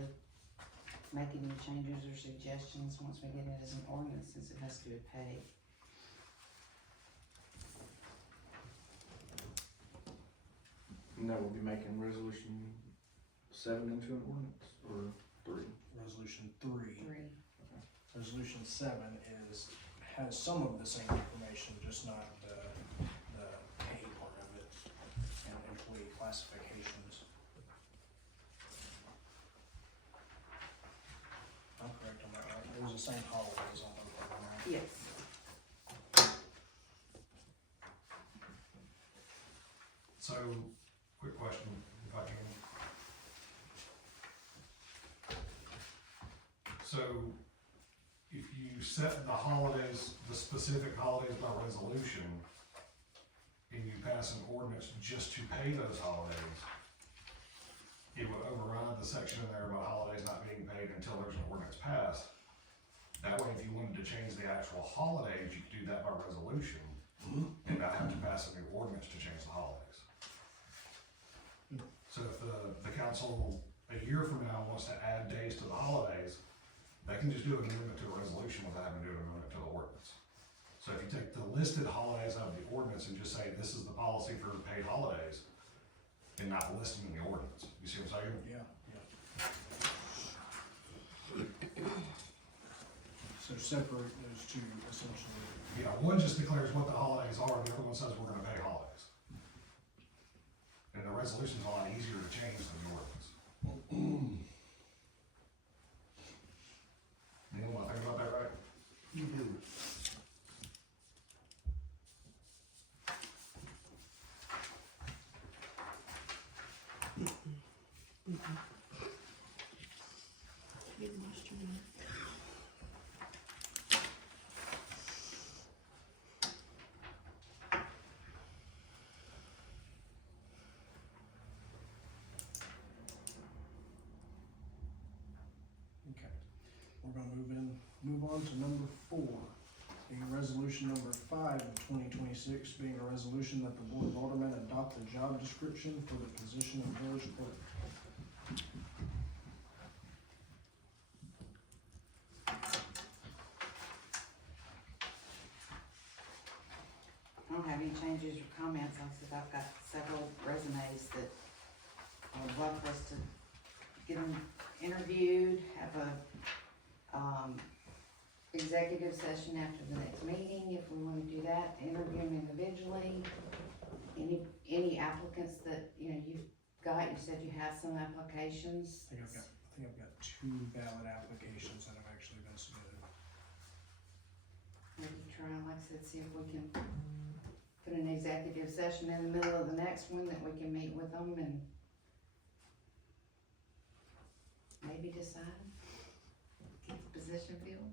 make any changes or suggestions once we get it as an ordinance, since it has to be paid. And that will be making resolution 7 into an ordinance, or 3? Resolution 3. resolution 7 has some of the same information, just not the pay part of it and employee classifications. I'm correct on that, right? It was the same holidays on both of them, right? Yes. So, quick question, if I can. So, if you set the holidays, the specific holidays by resolution, and you pass an ordinance just to pay those holidays, it would override the section in there about holidays not being paid until there's an ordinance passed. That way, if you wanted to change the actual holidays, you could do that by resolution, and not have to pass a new ordinance to change the holidays. So if the council, a year from now, wants to add days to the holidays, they can just do an amendment to a resolution without having to do an amendment to the ordinance. So if you take the listed holidays out of the ordinance and just say, this is the policy for paid holidays, and not listing in the ordinance, you see what I'm saying? Yeah. So separate those two essentially. Yeah, one just declares what the holidays are, the other one says we're gonna pay holidays. And the resolution's a lot easier to change than the ordinance. You wanna think about that, right? You do. Okay, we're gonna move on to number 4, being resolution number 5 of 2026, being a resolution that the Board of Aldermen adopt the job description for the position of village clerk. I don't have any changes or comments. Like I said, I've got several resumes that I would love for us to get them interviewed, have a, executive session after the next meeting, if we wanna do that, to interview them individually. Any applicants that, you've got, you said you have some applications. I think I've got 2 valid applications that have actually been submitted. Maybe try, like I said, see if we can put an executive session in the middle of the next one that we can meet with them and maybe decide, get the position filled.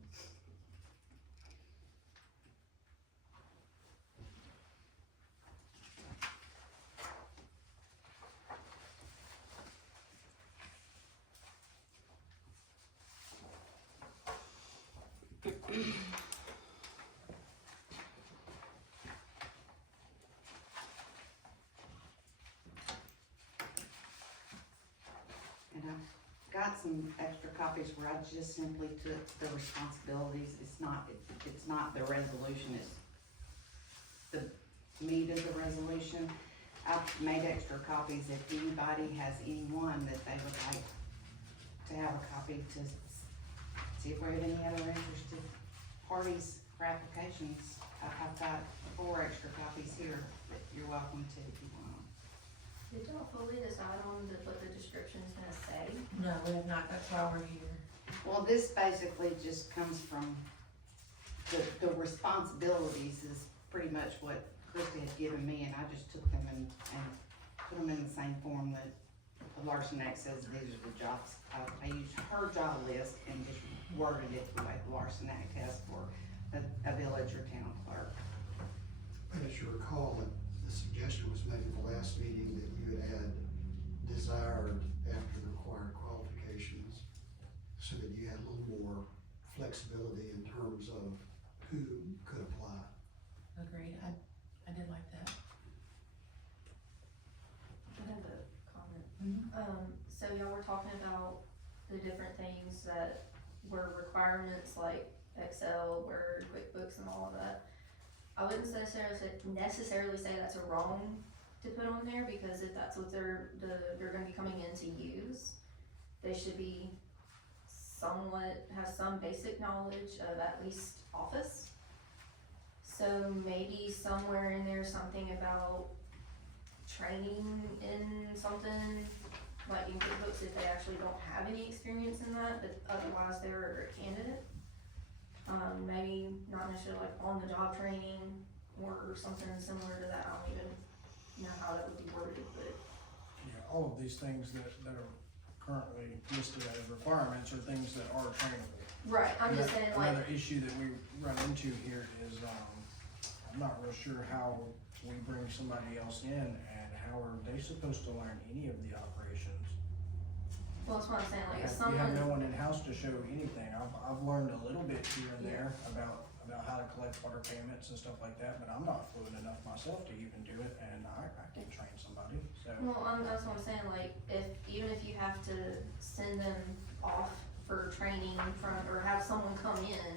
And I've got some extra copies where I just simply took the responsibilities. It's not the resolution, it's the meat of the resolution. I've made extra copies if anybody has anyone that they would like to have a copy to see if we have any other interested parties for applications. I've got 4 extra copies here that you're welcome to if you want them. Did y'all fully decide on what the description's gonna say? No, we have not, that's why we're here. Well, this basically just comes from, the responsibilities is pretty much what Christie had given me, and I just took them and put them in the same form that Larson Act says these are the jobs. I used her job list and just worded it the way the Larson Act has for a village or town clerk. But as you recall, the suggestion was made at the last meeting that you had desired after the required qualifications, so that you had a little more flexibility in terms of who could apply. Agreed, I did like that. I have a comment. So y'all were talking about the different things that were requirements like Excel, Word, QuickBooks and all of that. I wouldn't necessarily say that's a wrong to put on there, because if that's what they're gonna be coming in to use, they should be has some basic knowledge of at least Office. So maybe somewhere in there, something about training in something, like in QuickBooks if they actually don't have any experience in that, but otherwise they're a candidate. Maybe not necessarily like on-the-job training or something similar to that. I don't even know how that would be worded, but. Yeah, all of these things that are currently listed as requirements are things that are trainable. Right, I'm just saying like. Another issue that we run into here is, I'm not real sure how we bring somebody else in and how are they supposed to learn any of the operations? Well, that's what I'm saying, like if We have no someone, one in-house to show anything. I've learned a little bit here and there about how to collect water payments and stuff like that, but I'm not fluent enough myself to even do it, and I can train somebody, so. well, that's what I'm saying, like even if you have to send them off for training or have someone come in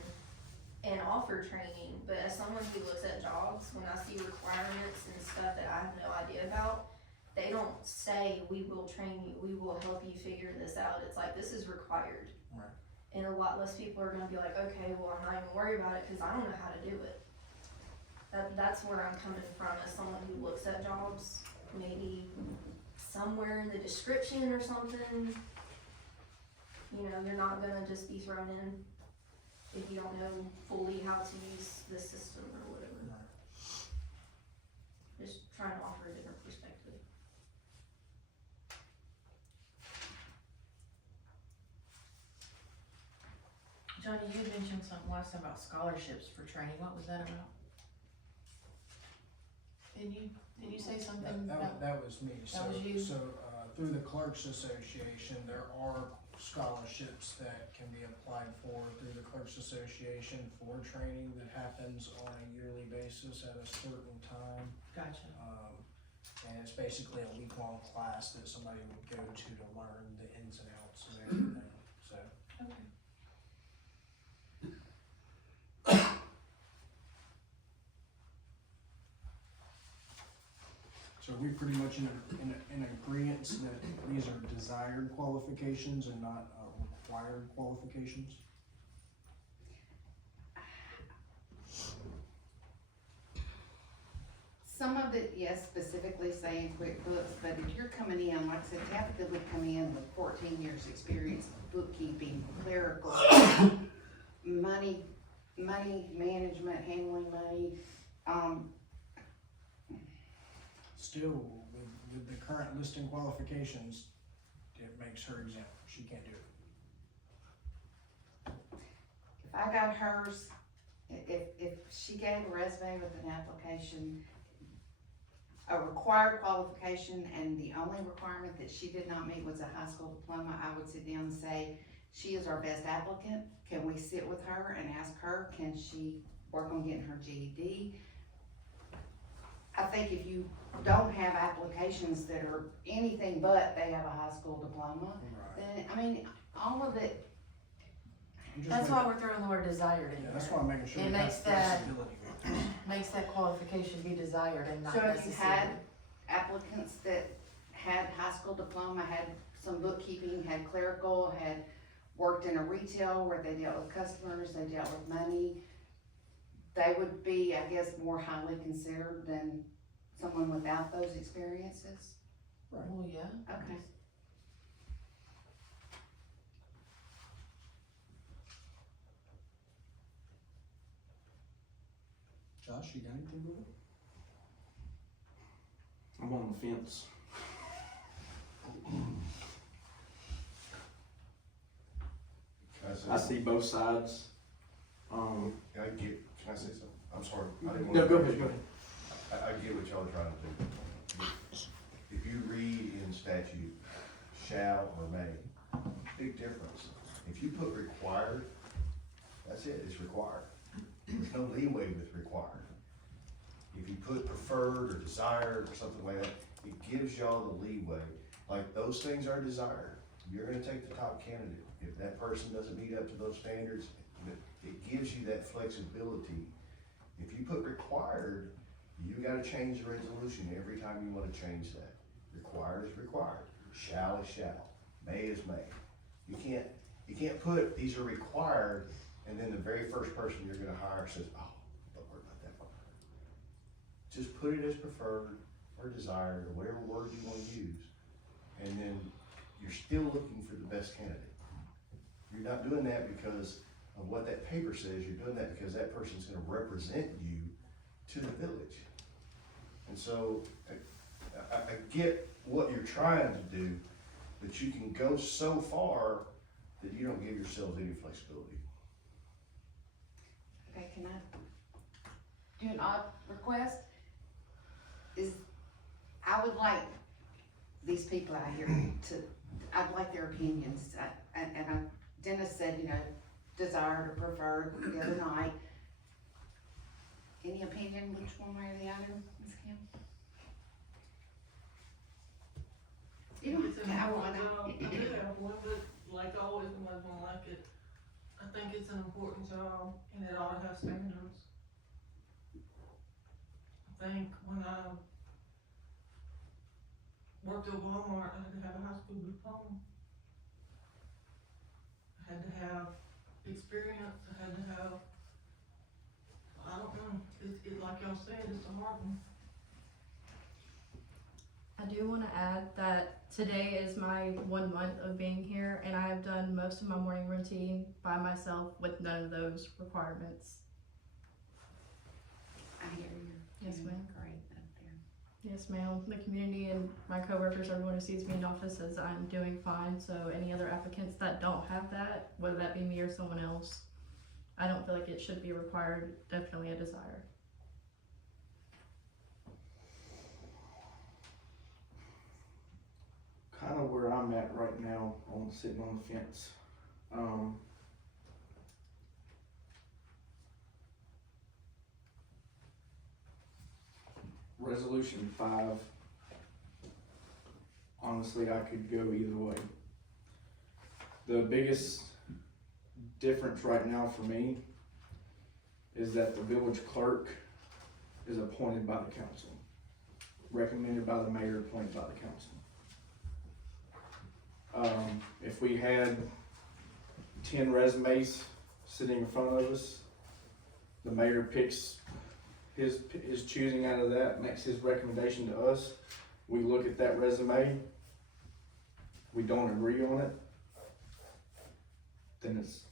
and offer training, but as someone who looks at jobs, when I see requirements and stuff that I have no idea about, they don't say, we will train you, we will help you figure this out. It's like, this is required. Right. And a lot less people are gonna be like, okay, well, I'm not even worried about it because I don't know how to do it. That's where I'm coming from as someone who looks at jobs, maybe somewhere in the description or something. You know, you're not gonna just be thrown in if you don't know fully how to use the system or whatever. Right. Just trying to offer a different perspective. Johnny, you had mentioned something last time about scholarships for training. What was that about? Did you say something about? That was me. That was you? So, through the Clerks Association, there are scholarships that can be applied for through the Clerks Association for training that happens on a yearly basis at a certain time. Gotcha. And it's basically a week-long class that somebody would go to learn the ins and outs of everything, so. Okay. So we pretty much in agreement that these are desired qualifications and not required qualifications? Some of it, yes, specifically saying QuickBooks, but if you're coming in, like I said, Tabitha would come in with 14 years experience, bookkeeping, clerical, money management, handling money, Still, with the current listing qualifications, it makes her exempt, she can't do it. if I got hers, if she gave a resume with an application, a required qualification, and the only requirement that she did not meet was a high school diploma, I would sit down and say, she is our best applicant, can we sit with her and ask her, can she work on getting her GED? I think if you don't have applications that are anything but they have a high school diploma, then, I mean, all of it, That's why we're throwing the word desired in Yeah, there. that's why I'm making sure It we have makes that- flexibility with this. Makes that qualification be desired and not so if you necessary. had applicants that had high school diploma, had some bookkeeping, had clerical, had worked in a retail where they dealt with customers, they dealt with money, they would be, I guess, more highly considered than someone without those experiences. Well, yeah. Okay. Josh, you got anything with it? I'm on the fence. Can I say I see both sides. Can I say something? I'm sorry. I didn't No, want go to- ahead, go ahead. I get what y'all are trying to do. If you read in statute, shall or may, big difference. If you put required, that's it, it's required. There's no leeway with required. If you put preferred or desired or something like that, it gives y'all the leeway. Like, those things are desired. You're gonna take the top candidate. If that person doesn't meet up to those standards, it gives you that flexibility. If you put required, you gotta change the resolution every time you wanna change that. Required is required, shall is shall, may is may. You can't You can't put, these are required, and then the very first person you're gonna hire says, oh, don't worry about that part. Just put it as preferred or desired, or whatever word you wanna use, and then you're still looking for the best candidate. You're not doing that because of what that paper says, you're doing that because that person's gonna represent you to the village. And so, I get what you're trying to do, but you can go so far that you don't give yourselves any flexibility. Okay, can I do an odd request? I would like these people out here I'd like their opinions. Dennis said, desired or preferred the other night. Any opinion which one way or the other, Ms. Kim? You don't have to have one. I do have one, but like always, I'm not gonna like it. I think it's an important job and it ought to have standards. I think when I worked at Walmart, I had to have a high school diploma. I had to have experience, I had to have, I don't know, it like y'all said, it's a hard one. I do want to add that today is my 1 month of being here, and I have done most of my morning routine by myself with none of those requirements. I hear you. Yes, ma'am. Great up there. Yes, ma'am. The community and my coworkers, everyone who sees me in office says I'm doing fine. So any other applicants that don't have that, whether that be me or someone else, I don't feel like it should be required. Definitely a desire. Kind of where I'm at right now, sitting on the fence. Resolution 5, honestly, I could go either way. The biggest difference right now for me is that the village clerk is appointed by the council, recommended by the mayor, appointed by the council. If we had 10 resumes sitting in front of us, the mayor picks his choosing out of that, makes his recommendation to us. We look at that resume, we don't agree on it, then it's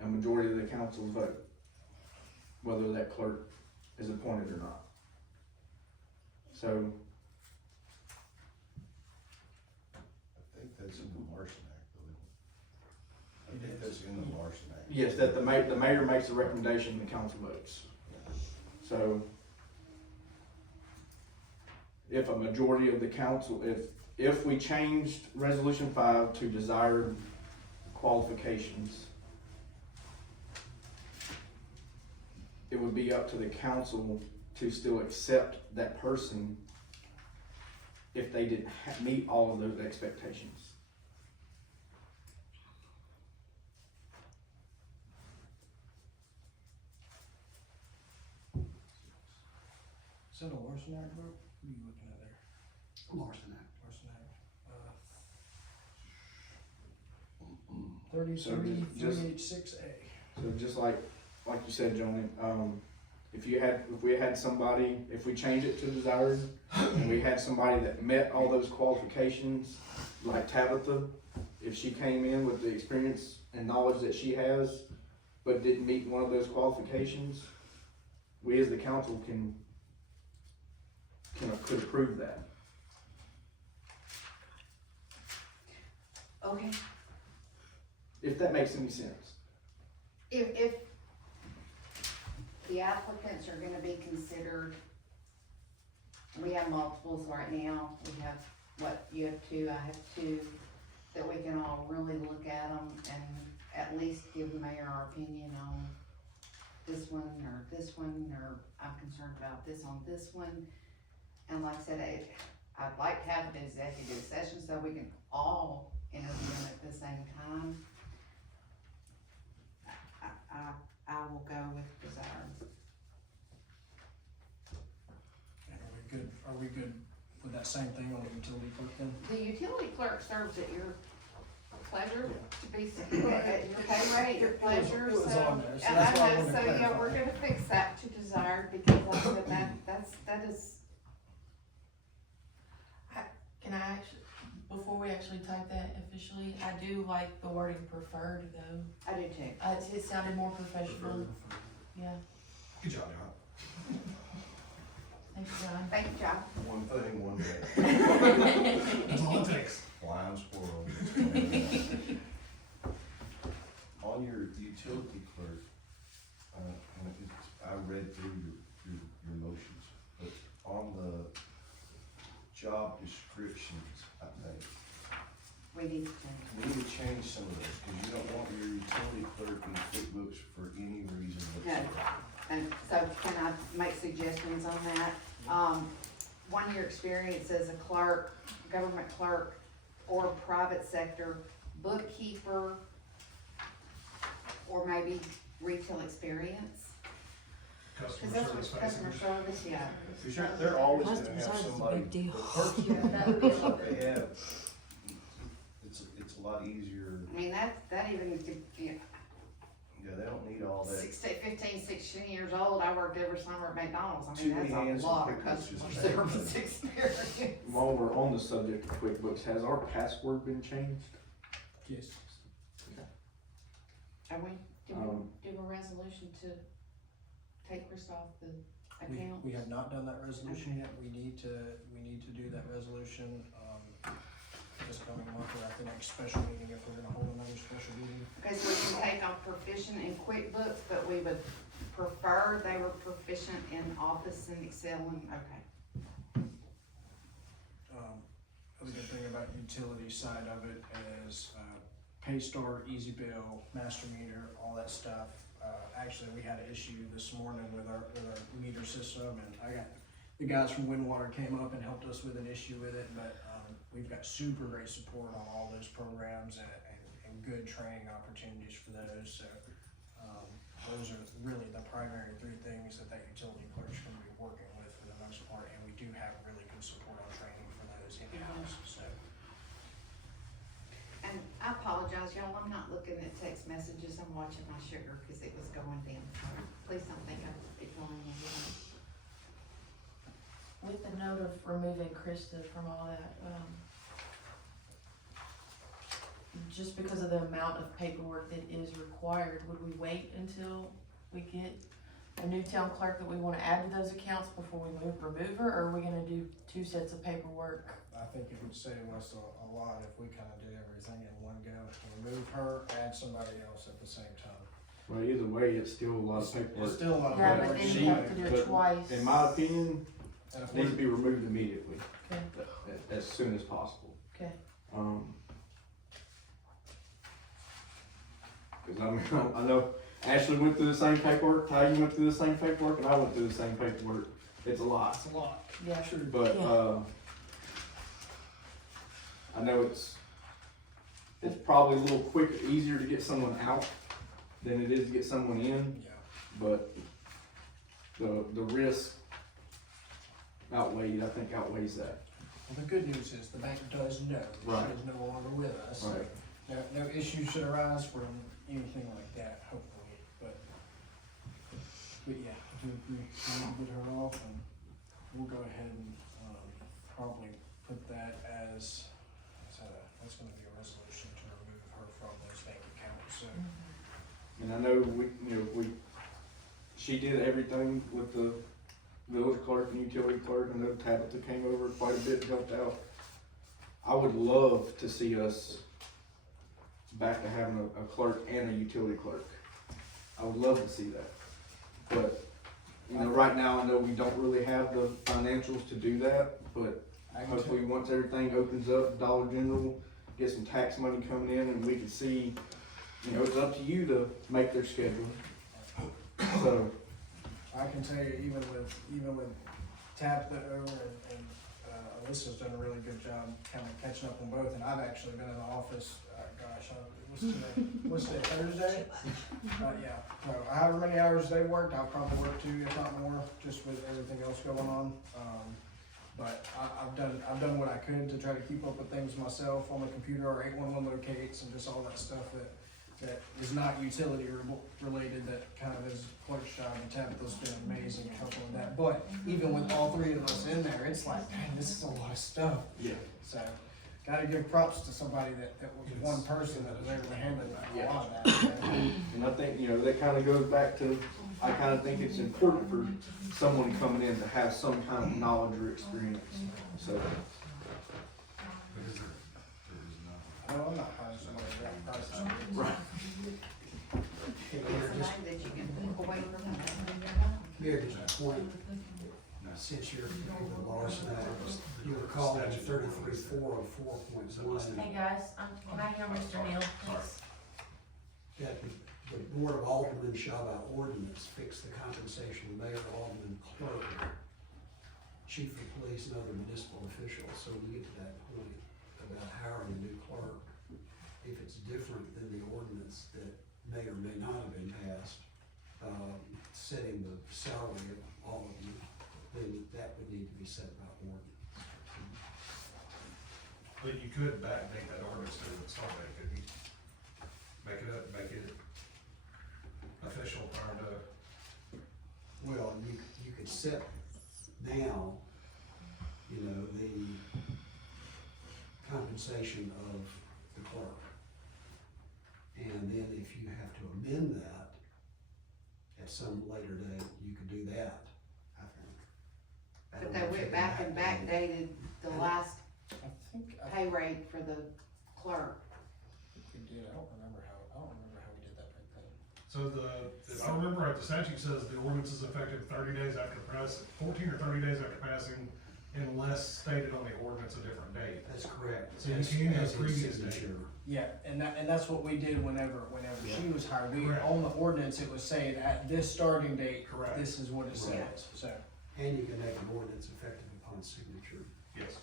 a majority of the council's vote, whether that clerk is appointed or not. So, I think that's in the Larson Act, though. I think that's in the Larson Act. yes, that the mayor makes a recommendation, the council votes. So, if a majority of the council, if we changed resolution 5 to desired qualifications, it would be up to the council to still accept that person if they didn't meet all of those expectations. Is that a Larson Act vote? What are you looking at there? Larson Act. Larson Act. 30, So just- 38(6)(a). So just like you said, Johnny, if we change it to desired, and we had somebody that met all those qualifications, like Tabitha, if she came in with the experience and knowledge that she has, but didn't meet one of those qualifications, we as the council could approve that. Okay, If that makes any sense. if the applicants are gonna be considered, we have multiples right now, we have, you have 2, I have 2, that we can all really look at them and at least give the mayor our opinion on this one, or I'm concerned about this on this one. And like I said, I'd like to have an executive session so we can all interview them at the same time. I will go with desired. And are we good with that same thing on the utility clerk then? The utility clerk serves at your pleasure to be, at your pay rate, your pleasure, It was so. on there, so And that's why I I know, wanted to so yeah, clarify. we're gonna fix that to desired, because I said that is, Can I actually, before we actually type that officially, I do like the wording preferred though. I do too. It sounded more professional, yeah, Good job, John. thank you, John. Thank you, John. One thing, one day. That's all it takes. Blind squirrel. On your utility clerk, and I read through your motions, but on the job descriptions, I think, We need to change. we need to change some of those, cause you don't want your utility clerk in QuickBooks for any reason whatsoever. And so can I make suggestions on that? 1 year experience as a clerk, government clerk, or private sector, bookkeeper, or maybe retail experience. Cause Customer that's service what customer facing. service, yeah. Cause they're always gonna Customer have service is a somebody, big deal. the clerks, Yeah, that would be a lot. they have, it's a lot easier, I mean, that even could, you know, yeah, they don't need all that. 16 years old, I worked every summer at McDonald's. I Too mean, many that's hands a on lot of QuickBooks customer is bad. service experience. While we're on the subject of QuickBooks, has our password been changed? Yes. Are we, do Um, we do a resolution to take Chris off the account? We have not done that resolution yet, we need to do that resolution, this coming month or at the next special meeting, if we're gonna hold another special meeting. Okay, so we can take off proficient in QuickBooks, but we would prefer they were proficient in Office and Excel and, okay. Other good thing about utility side of it is, Paystar, Easy Bill, Master Meter, all that stuff. Actually, we had an issue this morning with our meter system, and the guys from Windwater came up and helped us with an issue with it, but, we've got super great support on all those programs and good training opportunities for those, so, those are really the primary 3 things that utility clerk's gonna be working with for the most part, and we do have really good support on training for those in-house, so. And I apologize, y'all, I'm not looking at text messages, I'm watching my sugar, cause it was going down, so please don't think I'm ignoring you. With the note of removing Krista from all that, just because of the amount of paperwork that is required, would we wait until we get a new town clerk that we wanna add to those accounts before we remove her, or are we gonna do 2 sets of paperwork? I think it would save us a lot if we kinda did everything in one go, remove her, add somebody else at the same time. Well, either way, it's still a lot of It's paperwork. still a lot of Yeah, paperwork. but then She- you have to do it but twice. In my opinion, And if it needs to we're- be removed immediately, Okay, as soon as possible. okay. Cause I mean, I know Ashley went through the same paperwork, Ty, you went through the same paperwork, and I went through the same paperwork. It's a lot, It's a lot. Yeah. Sure. but, Yeah. I know it's probably a little quicker, easier to get someone out than it is to get someone in, Yeah. but the risk I think outweighs that. Well, the good news is the bank does know that Right. she is no longer with us. Right. No issues should arise from anything like that, hopefully, but yeah, I do agree, we need to get her off, and we'll go ahead and, probably put that as, that's gonna be a resolution to remove her from those bank accounts, so. And I know she did everything with the village clerk and utility clerk, and the Tabitha came over quite a bit, helped out. I would love to see us back to having a clerk and a utility clerk. I would love to see that. But, right now, I know we don't really have the financials to do that, but I can hopefully, once everything opens up, Dollar General, get some tax money coming in, and we can see, it's up to you to make their schedule. So, I can tell you, even with Tabitha over and Alyssa's done a really good job kind of catching up on both, and I've actually been in the office, what's today, Thursday? Yeah, so however many hours they worked, I'll probably work 2, if not more, just with everything else going on. But I've done what I could to try to keep up with things myself on the computer, or 811 locates and just all that stuff that is not utility related, that kind of is clerk's job, and Tabitha's been amazing at helping with that. But even with all three of us in there, it's like, man, this is a lot of stuff. Yeah. So, gotta give props to somebody that was one person that was able to handle a lot of that. And I think, you know, that kinda goes back to, I kinda think it's important for someone coming in to have some kind of knowledge or experience, so. Well, I'm not hiring somebody that price. Right. Somebody that you can walk away from. Mayor, just a point, since you're the boss of that, you recall in 33-404.1, Hey guys, can I hear Mr. Neal, please? that the Board of Aldermen shall by ordinance fix the compensation of mayor, alderman, clerk, chief of police, and other municipal officials. So we get to that point about hiring a new clerk. If it's different than the ordinance that may or may not have been passed, setting the salary of all of you, then that would need to be set by ordinance. But you could backdate that ordinance to the start date, couldn't you? Make it official prior to. Well, you could set now, you know, the compensation of the clerk. And then if you have to amend that at some later date, you could do that, I think. I But don't they know if went you back can and backdate it. backdated the last I think pay rate for the clerk. we did. I don't remember how we did that back then. So if I remember right, the statute says the ordinance is effective 30 days after passing, 14 or 30 days after passing, unless stated on the ordinance a different date. That's correct. So you can have As his previous date. signature. Yeah, and that's what we did whenever she was hired. We, Correct. on the ordinance, it was saying at this starting date, Correct. this is what it Right. says, so. And you can make an ordinance effective upon signature. Yes.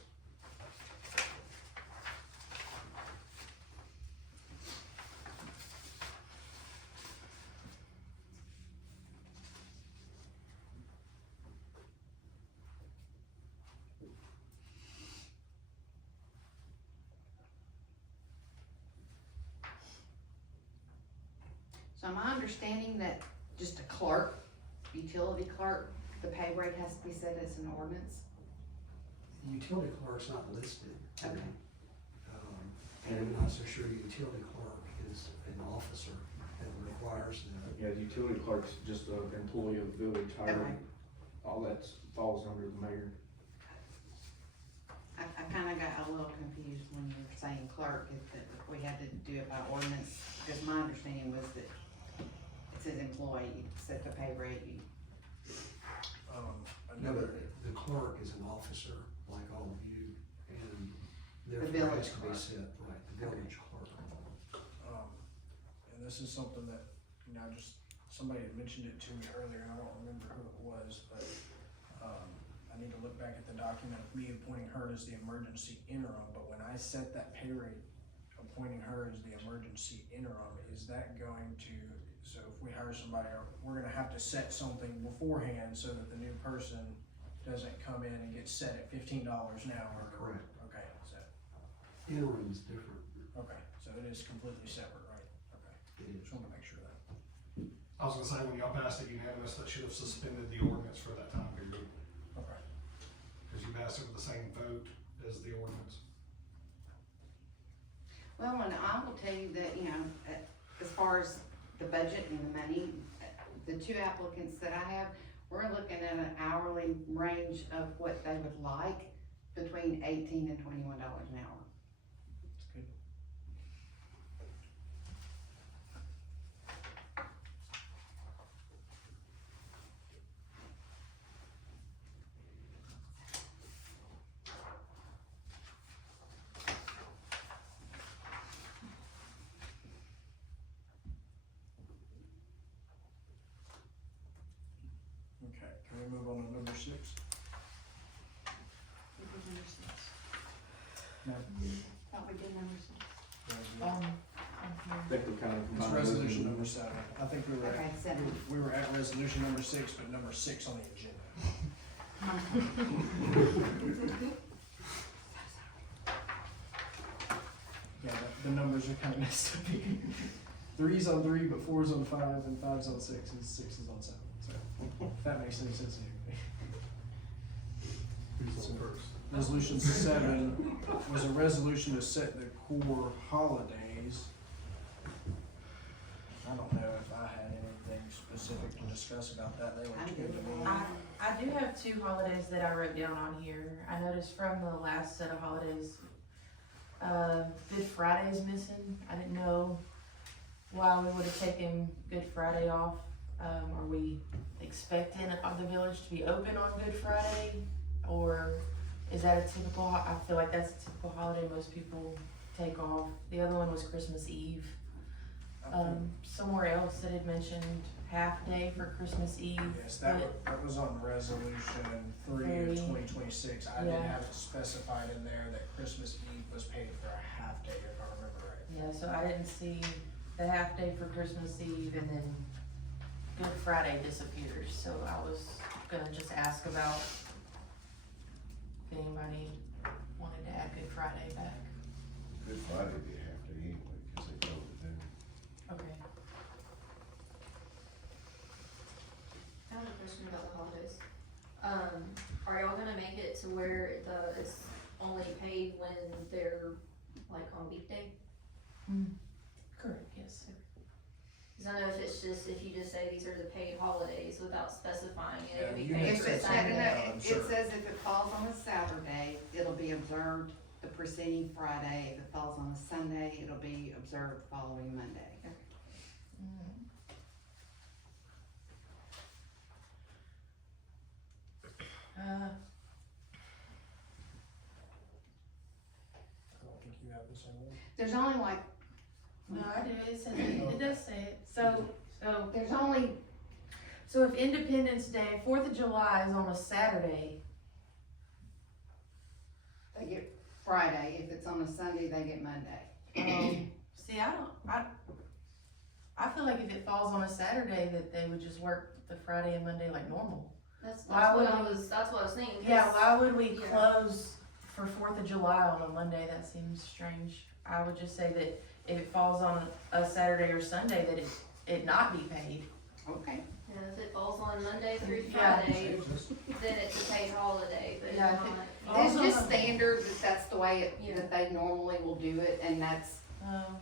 So am I understanding that just a clerk, utility clerk, the pay rate has to be set as an ordinance? The utility clerk's not listed. Okay. And I'm not so sure the utility clerk is an officer that requires that. Yeah, the utility clerk's just an employee of the village, hired, Okay. all that falls under the mayor. I kinda got a little confused when you were saying clerk, if we had to do it by ordinance, because my understanding was that it says employee, you set the pay rate, you. No, but the clerk is an officer, like all of you, and The therefore village has to be clerk. set, right, the village clerk. And this is something that, you know, somebody had mentioned it to me earlier, and I don't remember who it was, but, I need to look back at the document of me appointing her as the emergency interim, but when I set that pay rate, appointing her as the emergency interim, is that going to, so if we hire somebody, we're gonna have to set something beforehand so that the new person doesn't come in and get set at $15 an hour? Correct. Okay, so, Interim's different. okay, so it is completely separate, right? Okay, It is. just wanna make sure that. I was gonna say, when y'all passed it unanimous, that should have suspended the ordinance for that time period, Okay. because you passed it with the same vote as the ordinance. Well, and I will tell you that, you know, as far as the budget and the money, the two applicants that I have, we're looking at an hourly range of what they would like, between $18 and $21 an hour. That's good. Okay, can we move on to number 6? No. Thought we did number 6. I think we kind of It's combined those resolution in number one. 7. I think we were Okay, at, 7. we were at resolution number 6, but number 6 on the agenda. Yeah, the numbers are kind of messed up here. 3's on 3, but 4's on 5, and 5's on 6, and 6 is on 7. So, if that makes any sense to anybody. Who's on first? Resolution 7 was a resolution to set the core holidays. I don't know if I had anything specific to discuss about that. They were good to me. I do have 2 holidays that I wrote down on here. I noticed from the last set of holidays, Good Friday's missing. I didn't know why we would have taken Good Friday off. Are we expecting the village to be open on Good Friday? Or is that a typical, I feel like that's a typical holiday most people take off. The other one was Christmas Eve. Somewhere else that had mentioned half day for Christmas Eve. Yes, that was on resolution 3 of 2026. I did have it specified in there that Christmas Eve was paid for a half day, if I remember right. Yeah, so I didn't see the half day for Christmas Eve, and then Good Friday disappears. So I was gonna just ask about if anybody wanted to add Good Friday back. Good Friday would be a half day anyway, cause they close it down. Okay. I have a question about the holidays. Are y'all gonna make it to where it's only paid when they're like on weekday? Correct, yes. Cause I know if you just say these are the paid holidays without specifying it, it'd be Yeah, paid If for it, Saturday. it says if it falls on a Saturday, it'll be observed the preceding Friday. If it falls on a Sunday, it'll be observed following Monday. I don't think you have the same one. There's only like, No, I do, it says, it does say it. So there's only, So if Independence Day, 4th of July is on a Saturday, they get Friday. If it's on a Sunday, they get Monday. see, I feel like if it falls on a Saturday, that they would just work the Friday and Monday like normal. That's Why what would I we- was thinking. 'Cause Yeah, why would we yeah. close for 4th of July on a Monday? That seems strange. I would just say that if it falls on a Saturday or Sunday, that it not be paid. Okay. Yeah, if it falls on Monday through Yeah. Friday, then it's a paid holiday, but Yeah, if if it- not. It's just standard that's the way Yeah. that they normally will do it, and that's,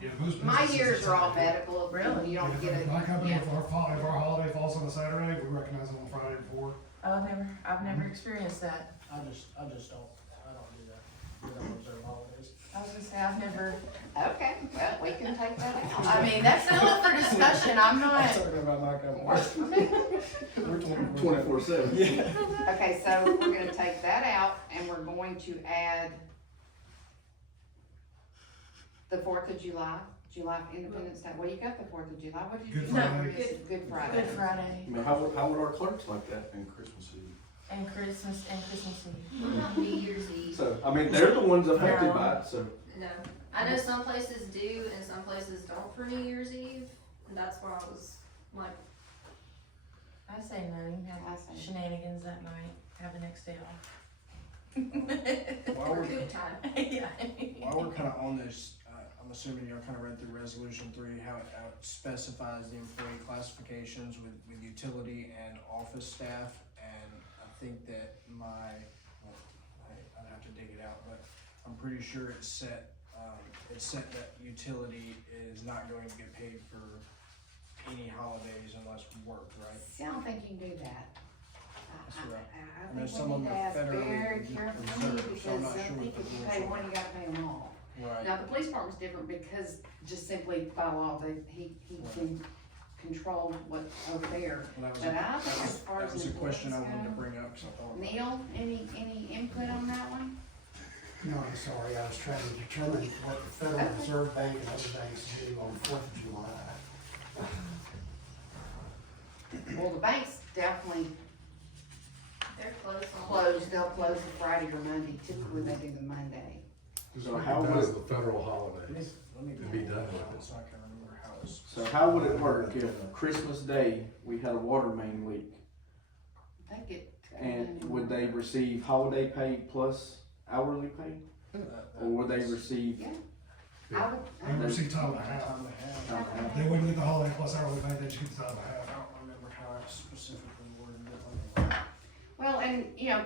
Yeah, most my businesses, years it's are all Saturday. medical. Really? You don't get it. My company, Yeah. if our holiday falls on a Saturday, we recognize it on Friday before. I've never experienced that. I just don't do that. We don't observe holidays. I was gonna say, I've never, Okay, well, we can take that out. I mean, that's still up for discussion. I'm I'm not, talking about my company. We're 24/7. Yeah. Okay, so we're gonna take that out, and we're going to add the 4th of July, July Independence Day. Well, you got the 4th of July. What did you Good do? Friday. Good Friday. Good Friday I mean, how would our clerks like that? And Christmas Eve. and Christmas Eve. What about New Year's Eve? So, I mean, they're the ones affected by it, so. No, I know some places do and some places don't for New Year's Eve, and that's why I was like, I say no, you can I have say- shenanigans that night, have the next day off. While for we're, good time. Yeah. while we're kinda on this, I'm assuming y'all kinda read through resolution 3, how it specifies the employee classifications with utility and office staff, and I think that I'd have to dig it out, but I'm pretty sure it's set that utility is not going to get paid for any holidays unless worked, right? See, I don't think you can do that. That's right. I know think some we of need to them are ask federally very carefully, reserved, so I'm because not I sure think what if the you rules pay are. one, you gotta pay them all. Right. Now, the police department's different because just simply by law, he can control what's over there. Well, that was But a- I think as far That as was a question I employees wanted to go, bring up, cause I thought. about it. Neil, any input on that one? No, I'm sorry, I was trying to determine what the Federal Reserve Bank and other banks do on 4th of July. Well, the banks definitely They're closed on. close, they'll close the Friday or Monday, typically they do the Monday. So how would That's it, the federal holidays. Let me To be done with it. So I can remember how it's. so how would it work if Christmas Day, we had a water main leak? They get And would they receive holiday pay plus hourly pay? Or would they receive? Yeah. I would, They would receive time and a half. Time and a half. Time and a half? They wouldn't get the holiday plus hourly pay, they just get the time and a I half. don't remember how I specifically worded it. well, and, you know,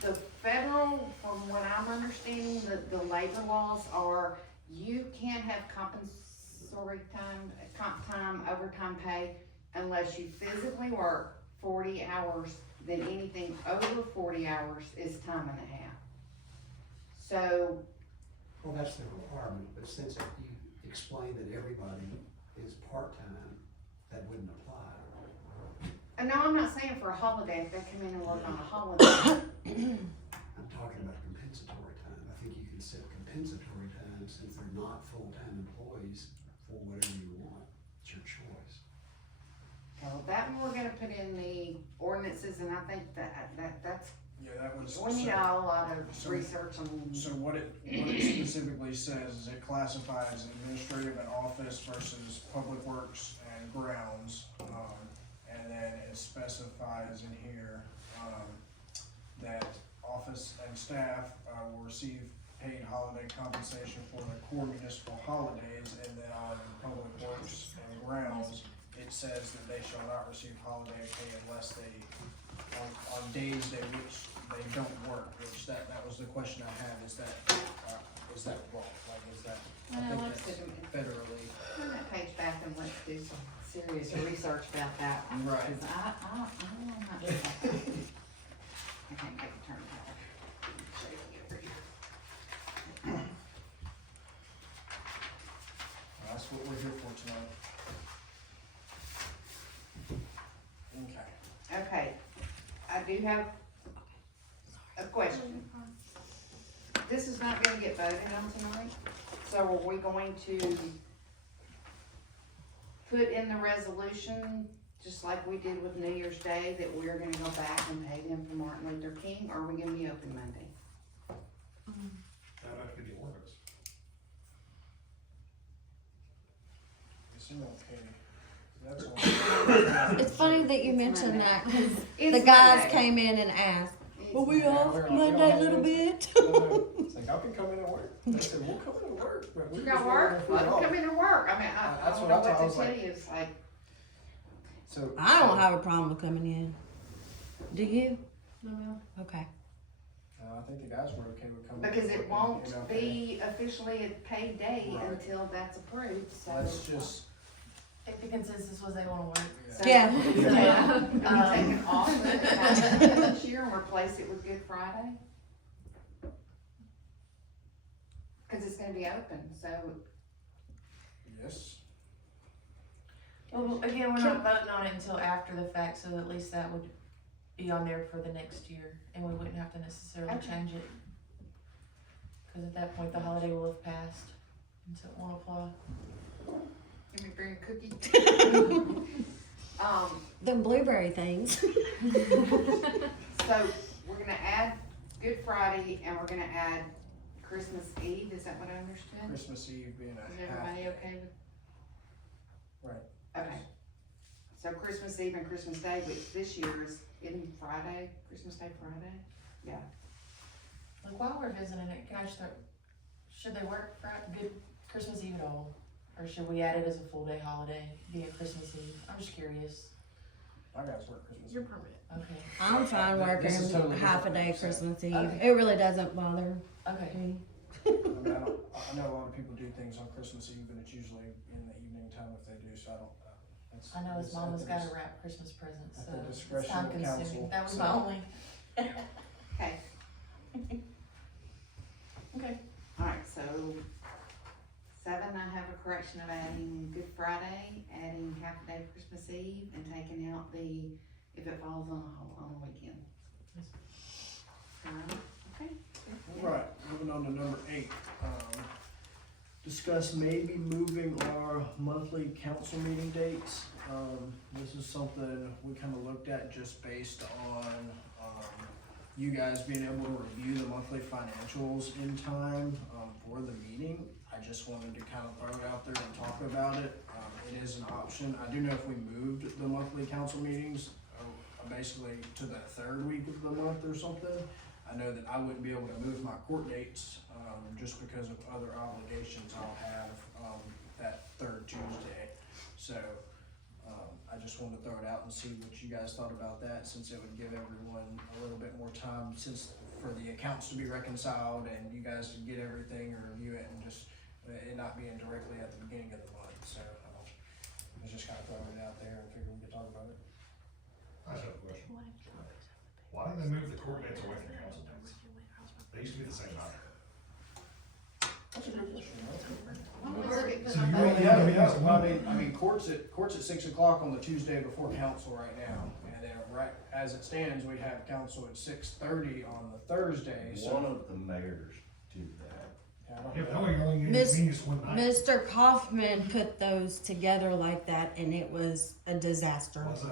the federal, from what I'm understanding, the labor laws are, you can't have compensatory time, comp time, overtime pay unless you physically work 40 hours, then anything over 40 hours is time and a half. So, Well, that's the requirement, but since you explained that everybody is part-time, that wouldn't apply. and no, I'm not saying for a holiday, if they come in and work on a holiday, I'm talking about compensatory time. I think you can set compensatory time since they're not full-time employees for whatever you want. It's your choice. well, that one we're gonna put in the ordinances, and I think that's, Yeah, that was. we need a lot of so- research on. So what it specifically says is it classifies administrative and office versus public works and grounds. And then it specifies in here, that office and staff, will receive paid holiday compensation for the core municipal holidays. And then on public works and grounds, it says that they shall not receive holiday pay unless they, on days which they don't work, which that was the question I had, is that wrong? Like, is that, I Well, think let's that's do- federally, Turn that page back and let's do some serious research about that. Right. Cause I'm not sure about that. I can't make a turn back. Show you over here. that's what we're here for tonight. Okay. Okay, I do have a question. This is not gonna get voted on tonight, so are we going to put in the resolution, just like we did with New Year's Day, that we're gonna go back and pay them for Martin Luther King, or are we gonna be open Monday? That would have to be the ordinance. It's okay. That's all. It's funny that you mentioned that, cause It's the guys Monday. came in and asked, It's "Well, we Monday. off Monday a little bit?" It's like, I can come in and work. I said, we'll come in and work. But we You just got wanna know work? if we're Let them off. come in and work, I mean, I That's don't what I know thought. I what was to tell like- you, it's like, So. I don't have a problem with coming in. Do you? No, ma'am. Okay. I think the guys were okay with coming. because in and it working, won't you know, be officially a paid day Right. until that's approved, so. Let's just, I think the consensus was they wanna work. So- Yeah. So, can we take it off this year and replace it with Good Friday? Cause it's gonna be open, so, yes. Well, again, we're not voting on it until after the fact, so at least that would be on there for the next year, and we wouldn't have to necessarily Okay. change it. Cause at that point, the holiday will have passed, and so it won't apply. can we bring a cookie? Them blueberry things. So we're gonna add Good Friday and we're gonna add Christmas Eve, is that what I understood? Christmas Eve being Is a half. everybody okay with? Right. Okay. So Christmas Eve and Christmas Day, which this year is in Friday, Christmas Day Friday? Yeah. Like, while we're visiting it, can I start, should they work good Christmas Eve at all? Or should we add it as a full day holiday via Christmas Eve? I'm just curious. My guys work Christmas You're Eve. permanent. Okay, I'm fine This is working totally half a different, day so- Christmas Eve. Okay. It really doesn't bother okay. me. I mean, I know a lot of people do things on Christmas Eve, but it's usually in the evening time if they do, so I don't, that's. I know his it's mama's at the gotta dis- wrap Christmas presents, at so the it's discretion time of council, consuming. That was so- my only. Okay, Okay. alright, so 7, I have a correction of adding Good Friday, adding half a day Christmas Eve, and taking out if it falls on a weekend. Okay. Right, moving on to number 8, discuss maybe moving our monthly council meeting dates. This is something we kind of looked at just based on, you guys being able to review the monthly financials in time, for the meeting. I I just wanted to kind of throw it out there and talk about it. It is an option. I do know if we moved the monthly council meetings, basically to the third week of the month or something, I know that I wouldn't be able to move my court dates, just because of other obligations I'll have, that third Tuesday. So, I just wanted to throw it out and see what you guys thought about that, since it would give everyone a little bit more time, since for the accounts to be reconciled and you guys to get everything or review it, and just it not being directly at the beginning of the month. So, I was just kind of throwing it out there and figured we could talk about it. I have a question. Why did they move the court dates away from council dates? They used to be the same night. That's a good question. So you only Yeah, have meetings yeah, one. I mean, court's at 6 o'clock on the Tuesday before council right now, and then right as it stands, we have council at 6:30 on the Thursday. So One of the mayors did that. I don't Yeah, know. that way you're only getting Miss- meetings one night. Mr. Kaufman put those together like that, and it was a disaster. Was it?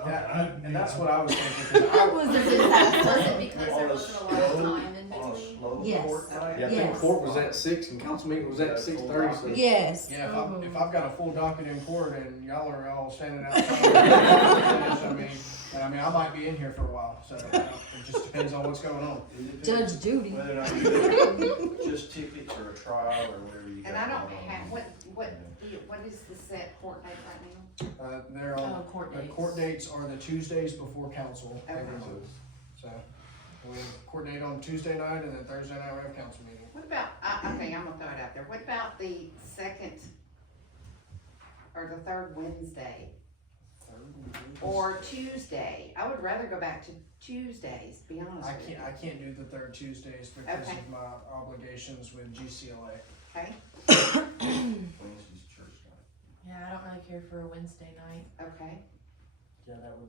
And that's what I was thinking. 'cause It was a Was disaster. it because there wasn't a lot of time in On a between? slow Yes. court night? Yeah, I think Yes. court was at 6 and council meeting was at 6:30, so. Yes. Yeah, if I've got a full docket in court and y'all are all standing outside, I mean, I might be in here for a while, so it just depends on what's going on. It depends Judge Judy. Whether or not you get just tickets or a trial or whatever you got. And I don't going on. have, what is the set court date right now? They're Oh, on, court the dates. court dates are the Tuesdays before council every Okay. month. So, we have court date on Tuesday night, and then Thursday night we have council meeting. What about, okay, I'm gonna throw it out there, what about the second or the third Wednesday or Tuesday? I would rather go back to Tuesdays, to be honest with you. I can't do the third Tuesdays because Okay. of my obligations with GCLA. Okay, Wednesday's church night. Yeah, I don't really care for a Wednesday night. okay, Yeah, that would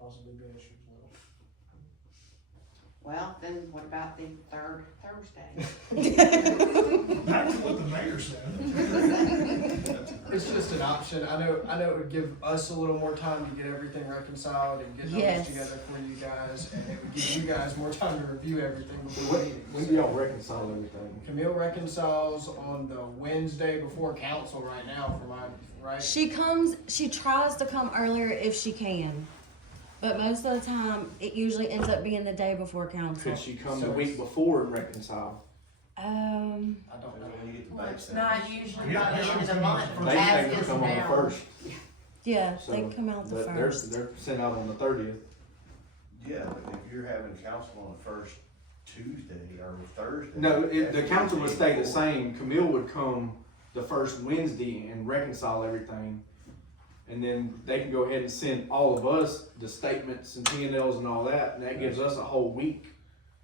possibly be an issue as well. well, then what about the third Thursday? Back to what the mayor said. It's just an option. I know it would give us a little more time to get everything reconciled and get numbers Yes. together for you guys, and it would give you guys more time to review everything before When meetings. do y'all reconcile everything? Camille reconciles on the Wednesday before council right now for my, right? She tries to come earlier if she can. But most of the time, it usually ends up being the day before council. Could she come So the week it's- before and reconcile? I don't know. When you get the Well, bank it's statements. not usually by the end of the month, They as can is come on the now. 1st. Yeah, So, they come out the but first. they're sent out on the 30th. Yeah, but if you're having council on the first Tuesday or Thursday. No, the that's council would stay the before. same. Camille would come the first Wednesday and reconcile everything. And then they can go ahead and send all of us the statements and P&Ls and all that, and that gives us a whole week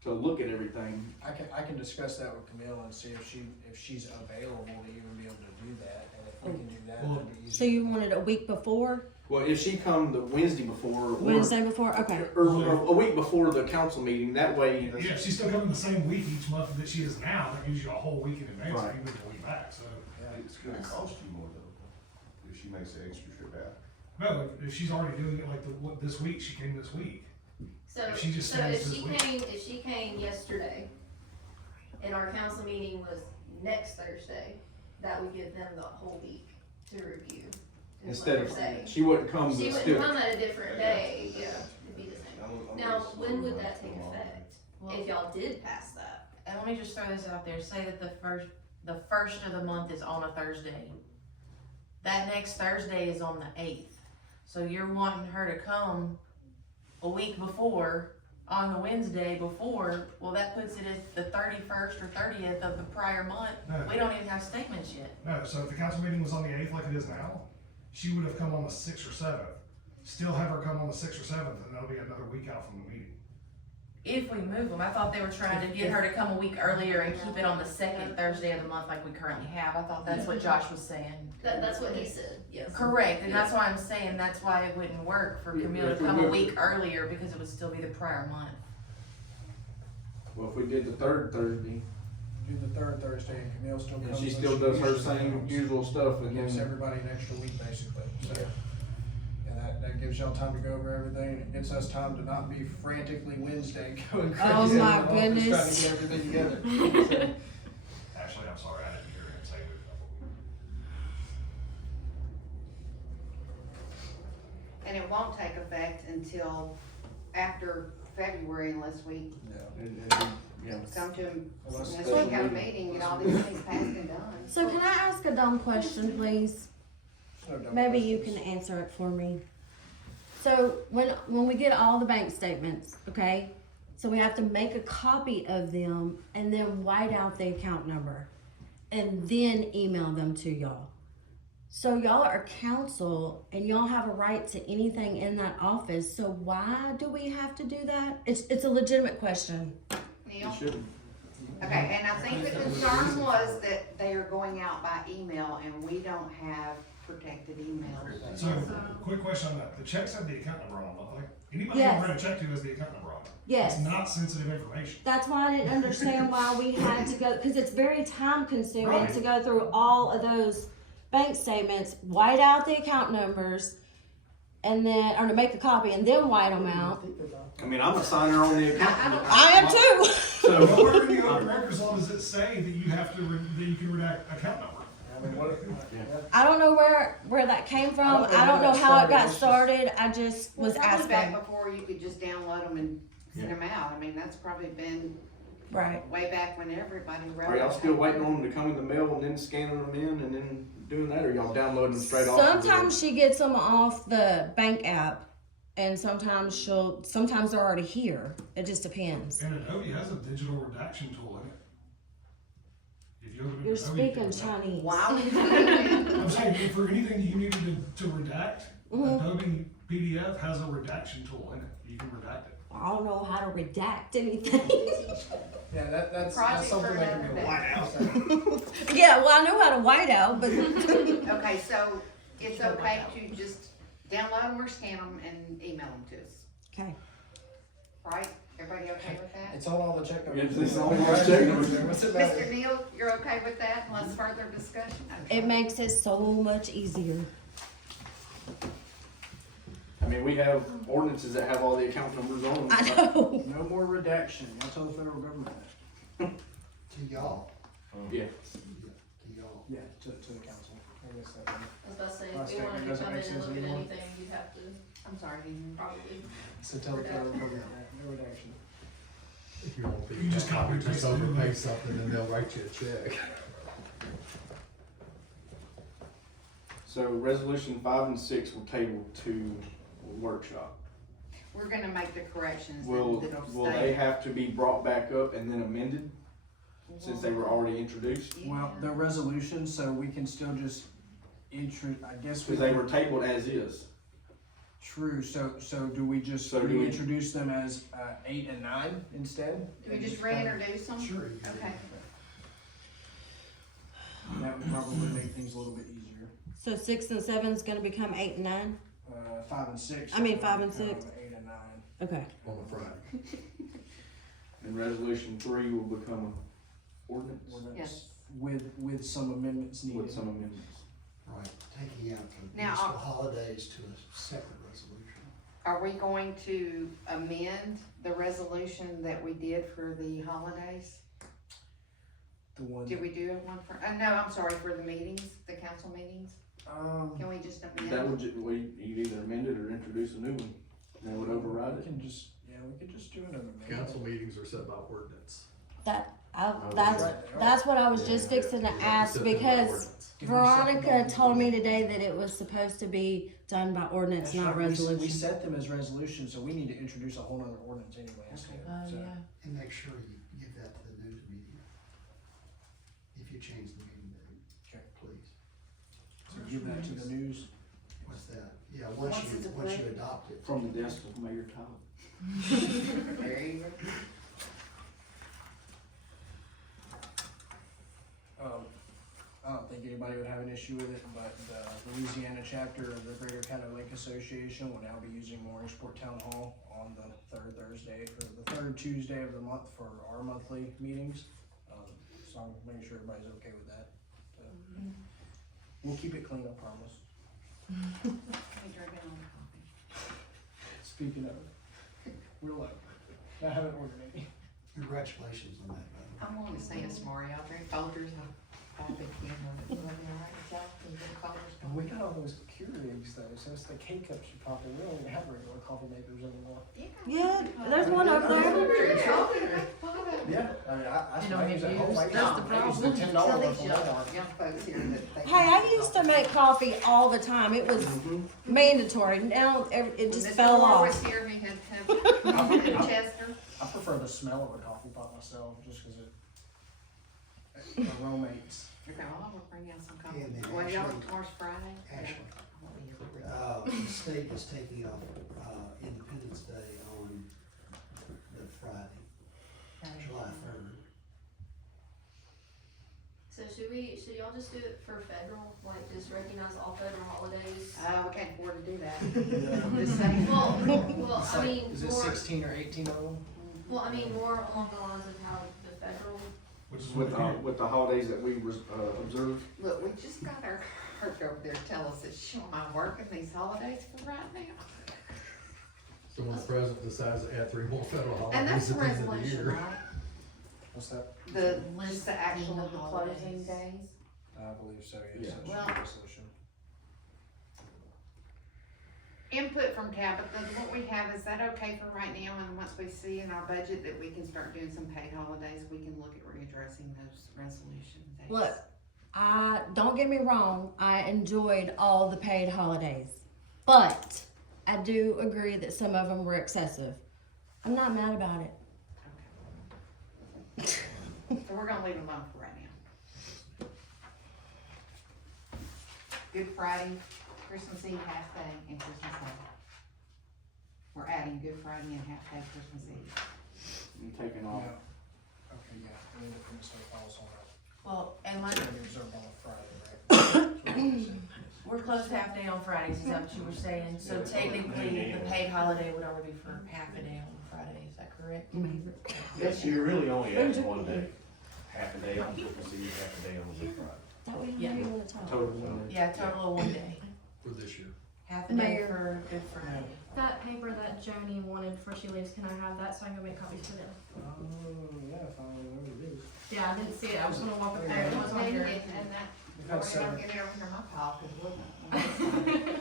to look at everything. I can discuss that with Camille and see if she's available to even be able to do that, and if we can do that, that'd be easier. So you wanted a week before? Well, if she come the Wednesday before, or, Wednesday before? Okay. or a week before the council meeting, that way. Yeah, if she's still coming the same week each month that she is now, that gives you a whole week in advance Right. if you move a week back, so. It's gonna cost you more though, if she makes the extra trip out. No, if she's already doing it like this week, she came this week. So, If she just so stays if this she week. came yesterday, and our council meeting was next Thursday, that would give them the whole week to review. is Instead what of, you're saying. she wouldn't come She to wouldn't still. come at a different day, yeah, it'd be the same. I'm Now, gonna when would slow that take down. effect, Well, if y'all did pass that? and let me just throw this out there, say that the first of the month is on a Thursday. That next Thursday is on the 8th. So you're wanting her to come a week before, on the Wednesday before, well, that puts it at the 31st or 30th of the prior month. No. We don't even have statements yet. No, so if the council meeting was on the 8th like it is now, she would have come on the 6th or 7th. Still have her come on the 6th or 7th, and that'll be another week out from the meeting. If we move them, I thought they were trying to get her to come a week earlier and keep it on the second Thursday of the month like we currently have. I thought that's what Josh was saying. That's what he said, yes. Correct, and that's why I'm saying that's why it wouldn't work for Camille to If we come a move- week earlier because it would still be the prior month. Well, if we did the third Thursday, Do the third Thursday, and Camille still comes. and she when still does her usually same comes. usual stuff, and Gives then, everybody an extra week basically, so. And that gives y'all time to go over everything, and it gives us time to not be frantically Wednesday going crazy. Oh, in the my office goodness. Trying to get everything together. So, Actually, I'm sorry, I didn't hear him say move it up a And it won't take effect until after February unless we Yeah. come to, Unless- unless we have a meeting, get all these things passed and done. So can I ask a dumb question, please? No dumb Maybe you can questions. answer it for me. So when we get all the bank statements, okay, so we have to make a copy of them and then white out the account number and then email them to y'all. So y'all are counsel and y'all have a right to anything in that office. So why do we have to do that? It's a legitimate question. Neil? You shouldn't. Okay, and I think the concern was that they are going out by email and we don't have protected emails. So, quick question on that. The checks have the account number on them, don't they? Anybody Yes. who write a check to has the account number on it. Yes. It's not sensitive information. That's why I didn't understand why we had to go, because it's very time consuming Right. to go through all of those bank statements, white out the account numbers, and then, or to make a copy and then white them out. I mean, I'm a signer on the account. I am too. So, Nowhere in the open records law does it say that you have to, that you can redact account number. I mean, what, I don't know where that came from. I don't know how it got started. I just was Probably back asking. before you could just download them and send them out. I mean, that's probably been Right. way back when everybody wrote. are y'all still waiting on them to come in the mail and then scanning them in and then doing that, or y'all downloading them straight off? Sometimes she gets them off the bank app, and sometimes sometimes they're already here. It just depends. And Adobe has a digital redaction tool in it. If you open up You're Adobe, speaking you can redact. Chinese. Wow. Okay. I'm saying, if for anything that you needed to redact, Mhm. Adobe PDF has a redaction tool in it. You can redact it. I don't know how to redact anything. yeah, that's Project something for that can be another white out. Yeah, well, I know how to white out, but Okay, so it's okay to just download them or scan them and email them to us, okay. right? Everybody okay with that? It's on all the check numbers. It's on all the check numbers. What's it matter? Mr. Neal, you're okay with that unless further discussion? Okay. It makes it so much easier. I mean, we have ordinances that have all the account numbers on them. I know. No more redaction. Y'all tell the federal government that. To y'all, Yeah. to y'all. Yeah, to the council. I guess that. I was about to say, Last if we statement wanted to doesn't come in make and sense look at anymore. anything, you'd have to I'm sorry, Dean. probably. So tell the federal government that. No redaction. If you want to You just copy and just paste it. overpay something and they'll write you a check. So resolution 5 and 6 will table to workshop. We're gonna make the corrections Will that'll they stay. have to be brought back up and then amended since they were already introduced? Well, the resolution, so we can still just I guess we. Because they were tabled as is. True, so do we just So do we- reintroduce them as 8 and 9 instead? Do we just reintroduce them? Sure. you can. Okay. That would probably make things a little bit easier. So 6 and 7 is gonna become 8 and 9? 5 and 6. I mean, 5 and 6. 8 and 9. Okay. On the front. And resolution 3 will become an ordinance Ordinance Yes. with some amendments needed. with some amendments. Right, taking out the Now, municipal holidays to a separate resolution. Are we going to amend the resolution that we did for the holidays? The one. Did we do one for, no, I'm sorry, for the meetings, the council meetings? Can we just That amend? would, you either amend it or introduce a new one. And that would override We it. can just, we could just do another amendment. Council meetings are set by ordinance. That's what I was just fixing to ask, because Veronica told me today that it was supposed to be done by ordinance, That's not right, we resolution. set them as resolutions, so we need to introduce a whole other ordinance anyways. Oh, So- yeah. And make sure you give that to the news media. If you change the meeting date. Okay. Please. So give that to the news. What's that? Yeah, Once it's once you approved. adopt it. From the desk of Mayor Tyler. There you go. I don't think anybody would have an issue with it, but the Louisiana chapter of the Greater County Lake Association will now be using Mooringsport Town Hall on the third Thursday, or the third Tuesday of the month for our monthly meetings. So I'm making sure everybody's okay with that. We'll keep it clean, I promise. We drinking on the coffee. Speaking of, we're like, I haven't ordered any. Congratulations on that, brother. I'm willing to say it's more, y'all drink Folgers. I think you know, you want me to write it down, can you get a call or something? We got all those Keurigs though, since the K-cups you pop in, we don't even have regular coffee makers anymore. Yeah, there's one up there. Yeah, I mean, I You don't I use get at home, used. I use That's the the problem. $10 Tell one these from young, Walmart. young folks here that they. Hey, I used to make coffee all the time. It was mandatory. Now it just fell When Mr. Moore off. was here, he had to have, in Chester. I prefer the smell of a coffee pot myself, just cause it aromates. Okay, well, I'm gonna bring out some coffee. And then Well, y'all, actually- tomorrow's Friday? Ashley, Yeah. the state is taking off, Independence Day on the Friday, July 3rd. So should y'all just do it for federal, like just recognize all federal holidays? We can't afford to do that. Yeah. Just saying. Well, I mean, Is it more, 16 or 18 of them? well, I mean, more along the lines of how the federal, Which is With the holidays that we observe. Look, we just got our clerk over there tell us that she am I working these holidays for right now? So when the president decides to add 3 more federal And holidays that's the at the end of the resolution, year. right? What's that? The, just Listing the actual of the holidays. closing days? I believe so, yes, Yeah. that's Well- the resolution. Input from Tabitha, what we have, is that okay for right now, and once we see in our budget that we can start doing some paid holidays, we can look at readdressing those resolution dates? Look, don't get me wrong. I enjoyed all the paid holidays, but I do agree that some of them were excessive. I'm not mad about it. Okay. So we're gonna leave them alone for right now. Good Friday, Christmas Eve, half day, and Christmas Day. We're adding Good Friday and half day Christmas Eve. And taking off. Yeah. Okay, yeah, the Independence Day falls on that. Well, and like, It's gonna be observed on a Friday, right? we're closed half day on Fridays, is that what you were saying? So technically, the paid holiday would only be for half a day on Friday, is that correct? Yes, you're really only adding one day, half a day on Christmas Eve, half a day on Good Friday. That way, Yeah. you want to talk. Total one. Yeah, total of 1 day, For this year. half a day Mayor. for Good Friday. That paper that Joni wanted before she leaves, can I have that so I can go make copies for them? Oh, yeah, if I remember it is. Yeah, I didn't see it, I was gonna walk up there, it wasn't And here. that, We've we're had seven. gonna get it over to my pile, cause we're not.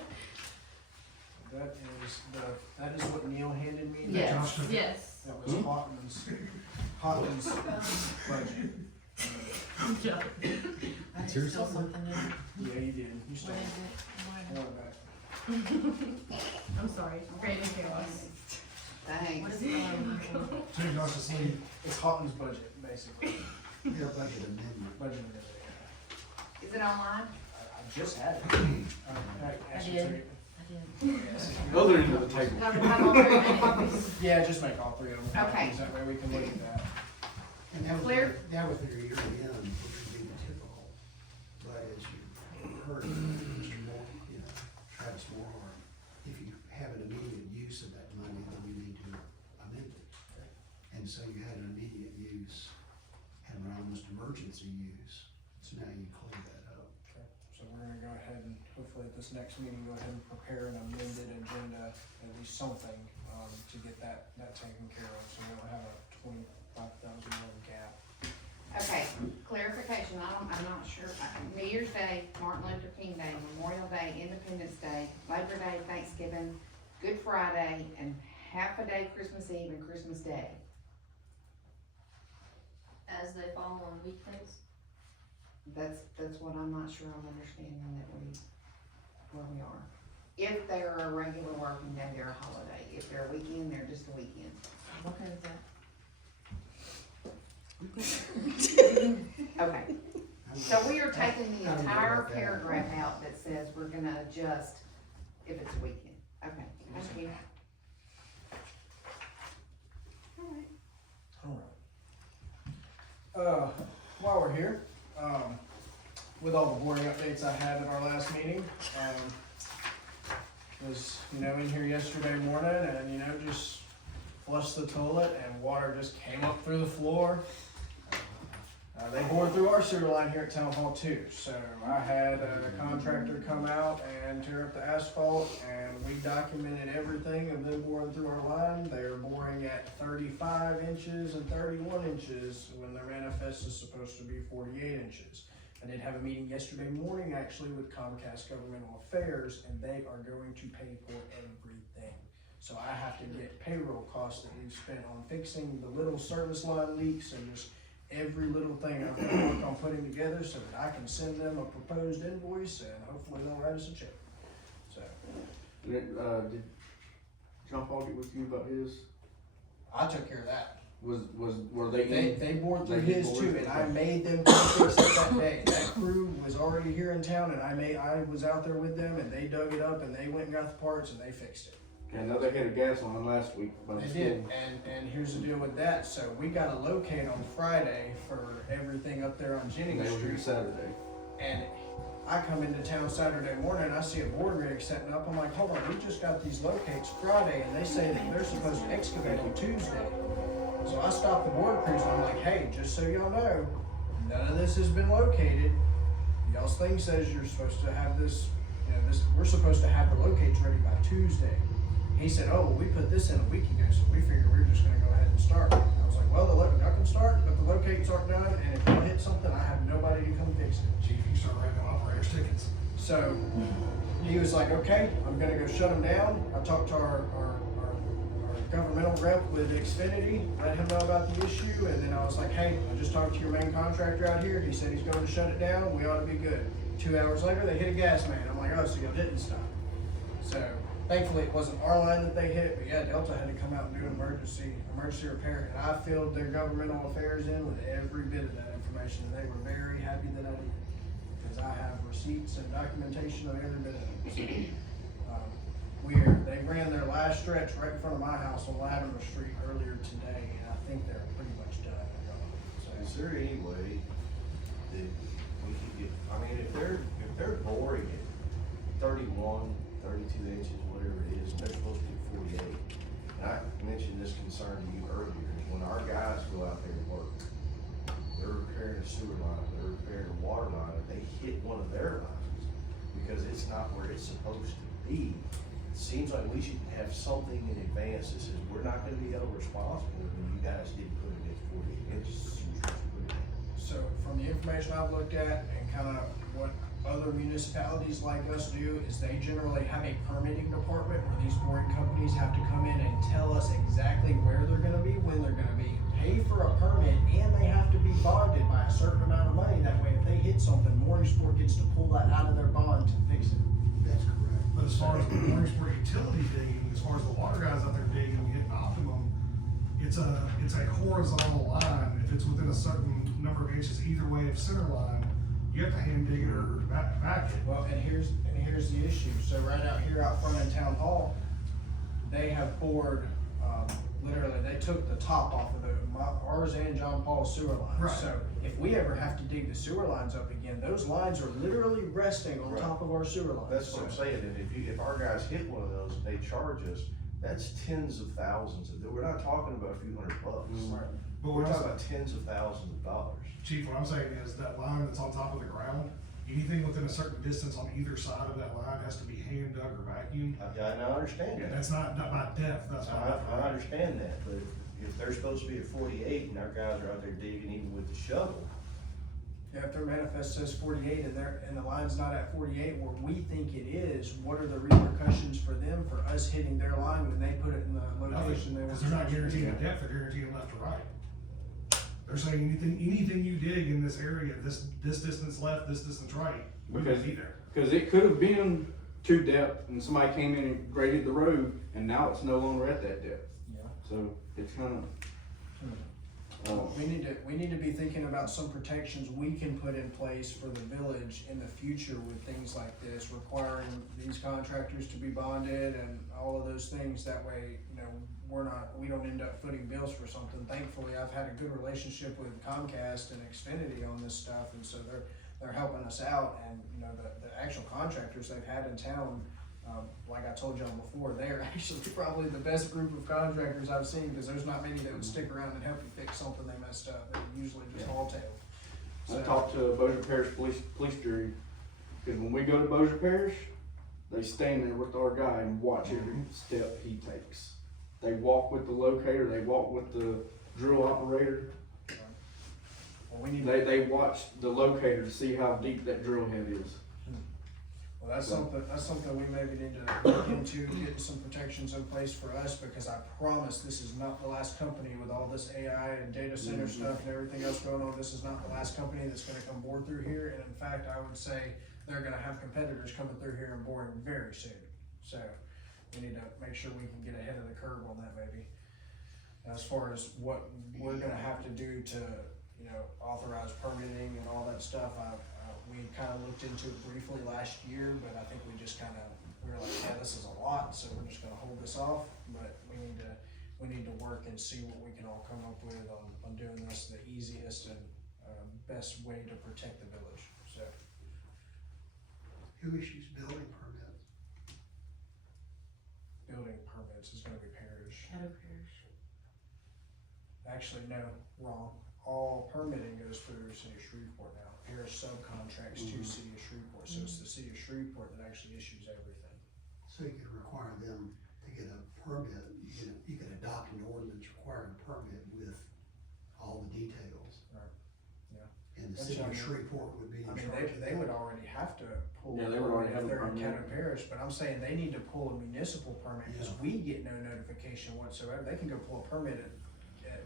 That is what Neil handed me. That Yes. was- Yes. That was Hotman's budget. Yeah. I did Seriously? steal something, didn't I? Yeah, you did, you stole What is it. it? I want it back. I'm sorry, creating chaos. Thanks. What is it? So you guys see, It's Hotman's budget, basically, Your budget amendment. budget and everything. Is it online? I just had it. I Actually, did. I did. Other end of the table. Have all three copies? yeah, just make all 3 of them. Okay. copies, That way we can look at that. And that was, Clear? that was their year end, which would be the typical, but as you heard, Mr. Moore, Travis Moore, if you have an immediate use of that money, then you need to amend it. And so you had an immediate use, had an almost emergency use, so now you clear that up. So we're gonna go ahead and hopefully at this next meeting, go ahead and prepare an amended agenda, at least something, to get that taken care of, so we don't have a $25,000 gap. Okay, clarification, I'm not sure, New Year's Day, Martin Luther King Day, Memorial Day, Independence Day, Labor Day, Thanksgiving, Good Friday, and half a day Christmas Eve and Christmas Day. as they fall on weekdays. That's what I'm not sure I'm understanding where we are. If they're a regular working day, they're a holiday, if they're a weekend, they're just a weekend. Okay with that. Okay, so we are taking the entire paragraph out that says we're gonna adjust if it's a weekend. Okay, thank you. Alright. While we're here, with all the boring updates I had at our last meeting, was, in here yesterday morning and, just flushed the toilet and water just came up through the floor. They bored through our sewer line here at Town Hall too, so I had a contractor come out and tear up the asphalt, and we documented everything of them boring through our line. They're boring at 35 inches and 31 inches when their manifest is supposed to be 48 inches. I did have a meeting yesterday morning actually with Comcast Governmental Affairs, and they are going to pay for everything. So I have to get payroll costs that we've spent on fixing the little service line leaks and just every little thing I've got to work on putting together so that I can send them a proposed invoice and hopefully they'll write us a check. So Did John Paul get with you about his? I took care of that. Were they in? They bored through They his bored too, through and his. I made them come fix it that day. That crew was already here in town, and I was out there with them, and they dug it up, and they went and got the parts, and they fixed it. I know they had a gas line last week by the They school. did, and here's the deal with that. So we got a locate on Friday for everything up there on They Jennings were here Street, Saturday. and I come into town Saturday morning, and I see a board rig setting up. I'm like, hold on, we just got these locates Friday, and they say that they're supposed to excavate on Tuesday. So I stopped the board crews and I'm like, hey, just so y'all know, none of this has been located. Y'all's thing says you're supposed to have this, we're supposed to have the locates ready by Tuesday. He said, oh, well, we put this in a week ago, so we figured we were just gonna go ahead and start. And I was like, well, I can start, but the locates aren't done, and if y'all hit something, I have nobody to come fix it. Chief, you start writing down operators tickets. So he was like, okay, I'm gonna go shut them down. I talked to our governmental rep with Xfinity, let him know about the issue, and then I was like, hey, I just talked to your main contractor out here. He said he's going to shut it down. We ought to be good. 2 hours later, they hit a gas main. I'm like, oh, so y'all didn't stop. So thankfully, it wasn't our line that they hit, but yeah, Delta had to come out and do an emergency repair, and I filled their governmental affairs in with every bit of that information, and they were very happy that I did, because I have receipts and documentation of every bit of it. So, they ran their last stretch right in front of my house on Latimer Street earlier today, and I think they're pretty much done. Is there any way that we could get, I mean, if they're boring it 31, 32 inches, whatever it is, and they're supposed to get 48. And I mentioned this concern to you earlier, is when our guys go out there to work, they're repairing a sewer line, they're repairing a water line, and they hit one of their lines because it's not where it's supposed to be. It seems like we should have something in advance that says we're not gonna be held responsible when you guys didn't put it in 48 inches. So from the information I've looked at and kind of what other municipalities like us do is they generally have a permitting department where these boring companies have to come in and tell us exactly where they're gonna be, when they're gonna be, pay for a permit, and they have to be bonded by a certain amount of money. That way, if they hit something, Mooringsport gets to pull that out of their bond to fix it. That's correct. But as far as the Mooringsport utility digging, as far as the water guys out there digging and hitting optimum, it's a horizontal line. If it's within a certain number of inches either way of center line, you have to hand dig it or back it. Well, and here's the issue. So right out here out front in Town Hall, they have bored, literally, they took the top off of ours and John Paul's sewer lines. Right. So if we ever have to dig the sewer lines up again, those lines are literally resting on Right. top of our sewer lines. That's what I'm saying, and if our guys hit one of those, and they charge us, that's tens of thousands we're not talking about a few $100. Right. But We're what talking I'm, about tens of thousands of dollars. Chief, what I'm saying is that line that's on top of the ground, anything within a certain distance on either side of that line has to be hand dug or vacuumed. I understand that. That's not by depth, that's by depth. I understand that, but if they're supposed to be at 48 and our guys are out there digging even with the shovel, Yeah, if their manifest says 48 and the line's not at 48 where we think it is, what are the repercussions for them for us hitting their line when they put it in the location they want? Because they're not guaranteeing the depth, they're guaranteeing left to right. They're saying anything you dig in this area, this distance left, this distance right, we Because- would be there. Cause it could have been to depth and somebody came in and graded the road and now it's no longer at that depth. Yeah. So it's kind of, We need to be thinking about some protections we can put in place for the village in the future with things like this, requiring these contractors to be bonded and all of those things. That way, we don't end up footing bills for something. Thankfully, I've had a good relationship with Comcast and Xfinity on this stuff, and so they're helping us out. And the actual contractors they've had in town, like I told y'all before, they are actually probably the best group of contractors I've seen, because there's not many that would stick around and help you fix something they messed up. They usually just haul tail. I talked to Bossier Parish Police Jury, cause when we go to Bossier Parish, they stand there with our guy and watch every step he takes. They walk with the locator, they walk with the drill operator. Well, we need, They watch the locator to see how deep that drill head is. well, that's something we maybe need to look into, getting some protections in place for us, because I promise this is not the last company with all this AI and data center stuff and everything else going on. This is not the last company that's gonna come bore through here, and in fact, I would say they're gonna have competitors coming through here and boring very soon. So, we need to make sure we can get ahead of the curve on that maybe. As far as what we're gonna have to do to, you know, authorize permitting and all that stuff, we kinda looked into it briefly last year, but I think we just we were like, yeah, this is a lot, so we're just gonna hold this off, but we need to work and see what we can all come up with on doing this the easiest and, best way to protect the village, so. Who issues building permits? Building permits is gonna be parish. Shadow Parish. Actually, no, wrong. All permitting goes through City of Shreveport now. Parish subcontracts to City of Shreveport, so it's the City of Shreveport that actually issues everything. So you could require them to get a permit, you could adopt an ordinance requiring a permit with all the details. Right, yeah. And the That's city of what I mean. Shreveport would be in I mean, charge. they would already have to pull. Yeah, they would already have if a they're in permit. Caddo Parish, but I'm saying they need to pull a municipal permit, cause Yeah. we get no notification whatsoever. They can go pull a permit at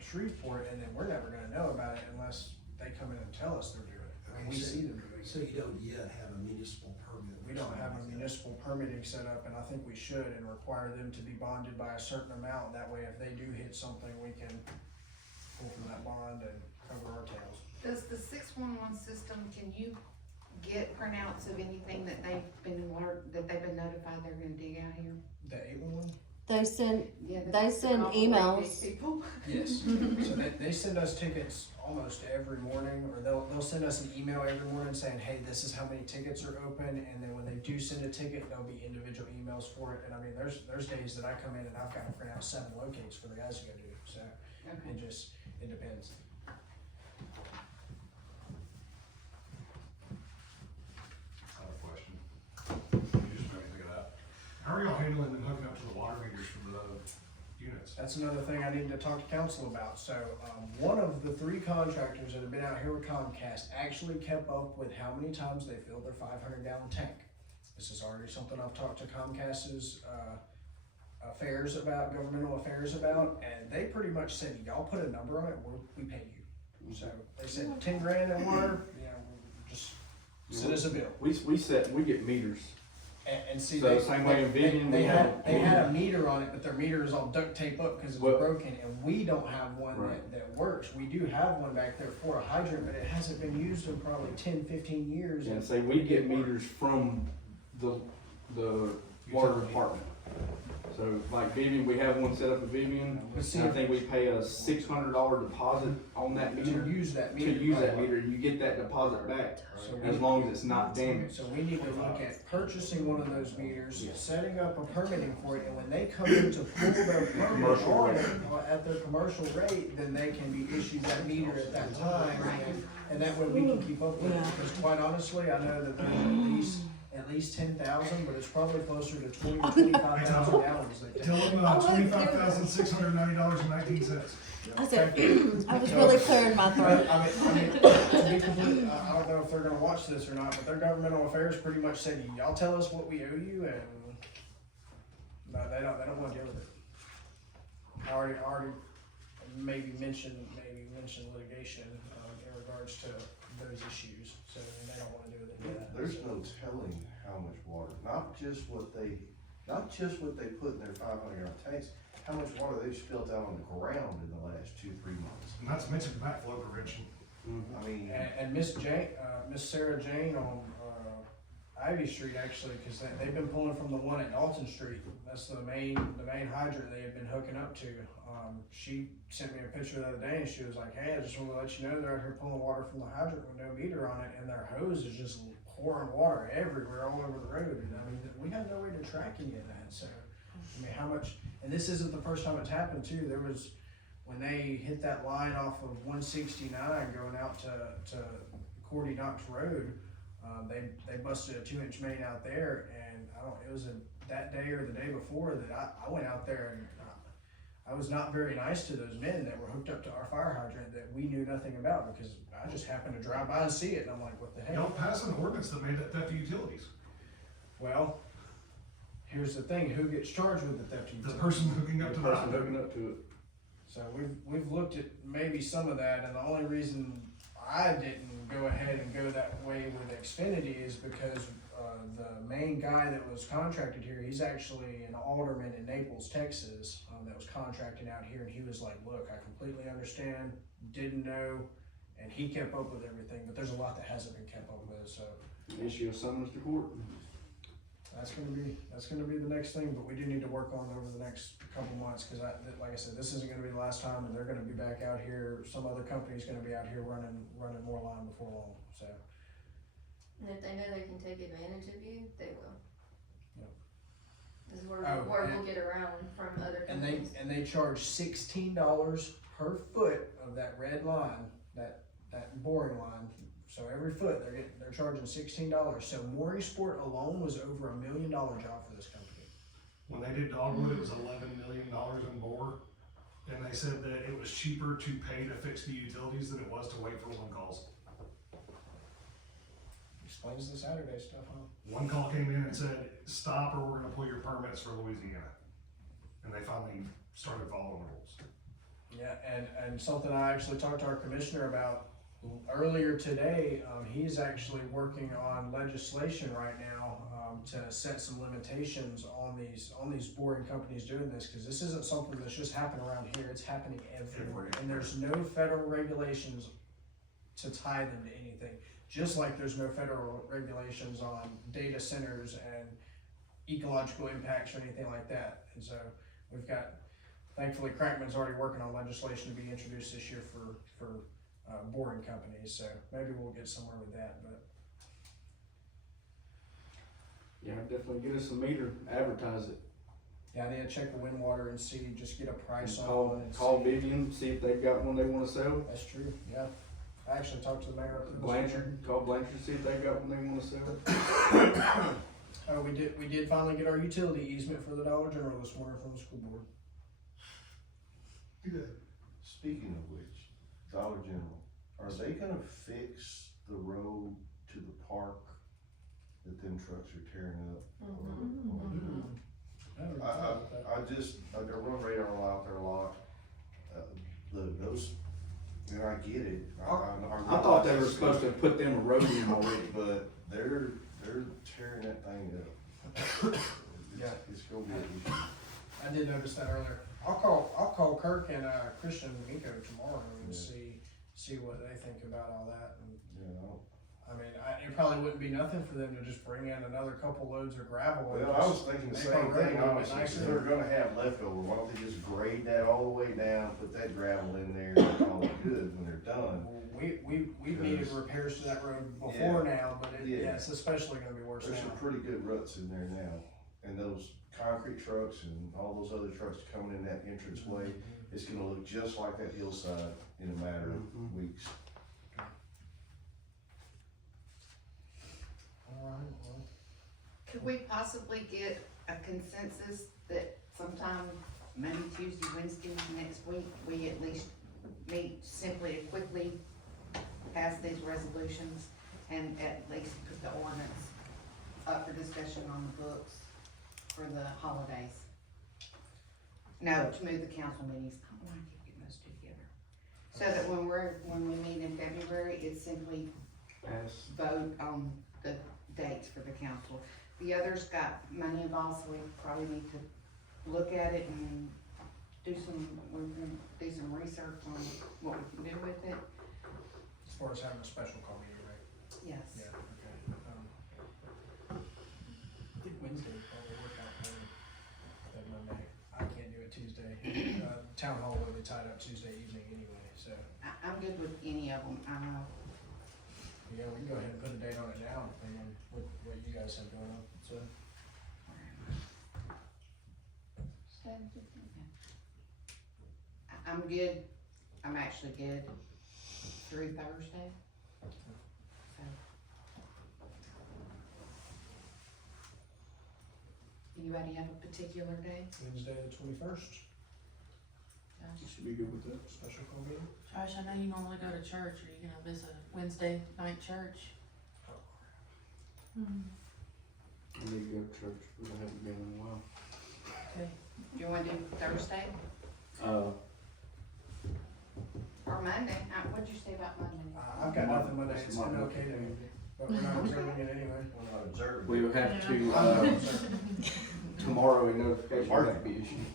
Shreveport, and then we're never gonna know about it unless they come in and tell us they're doing it. And we Okay, so- see them doing it. So you don't yet have a municipal permit? We don't have a municipal permitting set up, and I think we should, and require them to be bonded by a certain amount. That way, if they do hit something, we can pull from that bond and cover our tails. Does the 611 system, can you get printouts of anything that they've been notified they're gonna dig out here? The 811? They send, Yeah, They send emails. People. Yes. So they send us tickets almost every morning, or they'll send us an email every morning saying, hey, this is how many tickets are open, and then when they do send a ticket, there'll be individual emails for it. And I mean, there's days that I come in and I've got to print out 7 locates for the guys to go do, so Okay. it depends. I have a question. You just made me think of that. How are y'all handling them hooking up to the water meters for the units? That's another thing I need to talk to council about. So, one of the 3 contractors that have been out here with Comcast actually kept up with how many times they filled their 500-gallon tank. This is already something I've talked to Comcast's, governmental affairs about, and they pretty much said, y'all put a number on it, we pay you. So, they said 10 grand in water, just send us a bill. We get meters. And see, So they, same way in Vivian, they we had have- a meter on it, but their meter is all duct tape up because it's Well- broken, and we don't have one Right. that works. We do have one back there for a hydrant, but it hasn't been used in probably 10, 15 years. And say we get meters from the water department. So like Vivian, we have one set up at Vivian, But see, and I think we pay a $600 deposit on that to meter. use that To meter. use that meter, you get that deposit back, So as long as it's not damaged. So we need to look at purchasing one of those meters, setting up a permitting for it, and when they come in to pull their permit Commercial on rate. it, at their commercial rate, then they can be issued that meter at that time, and that way we can keep up with it, because quite honestly, I know that there's at least 10,000, but it's probably closer to 20 or 25,000 gallons. That Tell them $25,690.19. I said, I was really clearing my throat. I mean, to be complete, I don't know if they're gonna watch this or not, but their governmental affairs pretty much said, y'all tell us what we owe you, and no, they don't wanna deal with it. I already maybe mentioned litigation, in regards to those issues, so they don't wanna deal with it yet. There's no telling how much water, not just what they put in their 500-gallon tanks, how much water they've spilled out on the ground in the last 2-3 months. Not to mention the backflow prevention. I mean, And Miss Sarah Jane on, Ivy Street actually, cause they've been pulling from the one at Dalton Street. That's the main hydrant they have been hooking up to. She sent me a picture the other day and she was like, hey, I just wanna let you know they're out here pulling water from the hydrant with no meter on it, and their hose is just pouring water everywhere all over the road. And I mean, we have no way to track any of that, so, I mean, how much, and this isn't the first time it's happened too. There was, when they hit that line off of 169 going out to Cordy Knox Road, they busted a 2-inch main out there, and it was that day or the day before that I went out there, and I was not very nice to those men that were hooked up to our fire hydrant that we knew nothing about, because I just happened to drive by and see it, and I'm like, what the heck? Y'all passed an ordinance that made that theft of utilities. Well, here's the thing, who gets charged with the theft of The utilities? person hooking up The to the person hydrant. hooking up to it. So we've looked at maybe some of that, and the only reason I didn't go ahead and go that way with Xfinity is because the main guy that was contracted here, he's actually an alderman in Naples, Texas, that was contracting out here, and he was like, look, I completely understand, didn't know, and he kept up with everything, but there's a lot that hasn't been kept up with, so Issue a summons to court. that's gonna be the next thing, but we do need to work on it over the next couple months, cause like I said, this isn't gonna be the last time, and they're gonna be back out here, some other company's gonna be out here running more line before long, so. And if they know they can take advantage of you, they will. Yep. This is where Oh, word and- will get around from other And companies. they charge $16 per foot of that red line, that boring line. So every foot they're charging $16. So Mooringsport alone was over $1 million job for this company. When they did Dogwood, it was $11 million in bore. And they said that it was cheaper to pay to fix the utilities than it was to wait for one calls. Explains the Saturday stuff, huh? One call came in and said, stop or we're gonna pull your permits for Louisiana. And they finally started following the rules. Yeah, and something I actually talked to our commissioner about earlier today, he's actually working on legislation right now, to set some limitations on these boring companies doing this, cause this isn't something that's just happening around here, it's happening everywhere, and there's no federal regulations to tie them to anything, just like there's no federal regulations on data centers and ecological impacts or anything like that, and so we've got, thankfully Crackman's already working on legislation to be introduced this year for boring companies, so maybe we'll get somewhere with that, but. Yeah, definitely get us a meter, advertise it. Yeah, I need to check the wind water and see, just get a price on Call, one and call see. Vivian, see if they've got one they wanna sell. That's true, yeah. I actually talked to the mayor up there. Blanchard, call Blanchard, see if they got one they wanna sell. Oh, we did finally get our utility easement for the Dollar General this morning from the school board. Good. Speaking of which, Dollar General, are they gonna fix the road to the park that them trucks are tearing up? I run radar out there a lot, those, and I get it. I thought they were supposed to put them a road in already. But they're tearing that thing up. Yeah. It's gonna be an issue. I did notice that earlier. I'll call Kirk and Christian Miko tomorrow and Yeah. see what they think about all that. And Yeah, I mean, it probably wouldn't be nothing for them to just bring in another couple loads of gravel. and well, I was just thinking the make same our road thing, a little bit honestly, 'cause nicer. they're gonna have leftover, why don't they just grade that all the way down, put that gravel in there and call it good when they're done? We've needed repairs to that road before now, but Yeah. it's especially gonna be worse There's some now. pretty good ruts in there now, and those concrete trucks and all those other trucks coming in that entrance way, it's gonna look just like that hillside in a matter of weeks. Alright, well, Could we possibly get a consensus that sometime Monday, Tuesday, Wednesday next week, we at least meet simply to quickly pass these resolutions and at least put the ordinance up for discussion on the books for the holidays? No, to move the council meetings, I don't wanna keep getting those two together. So that when we meet in February, it's simply Pass. vote on the dates for the council. The others got money involved, so we probably need to look at it and we're gonna do some research on what we can do with it. as far as having a special call meeting, right? Yes. Yeah, okay. I think Wednesday would probably work out better than Monday. I can't do it Tuesday. Town hall will be tied up Tuesday evening anyway, so, I'm good with any of them, yeah, we can go ahead and put a date on it now, depending on what you guys have going on, so. I'm good, I'm actually good through Thursday. So. Anybody have a particular day? Wednesday the 21st. You should be good with that. Special call meeting? Josh, I know you normally go to church. Are you gonna miss a Wednesday night church? I need to go to church, but I haven't been in a while. Okay. You wanna do Thursday or Monday? What'd you say about Monday? I've got nothing Monday, it's Martin been Luther okay to King me, Day. but we're not observing it anyway. We're not observing. We would have to, tomorrow a notification might be issued.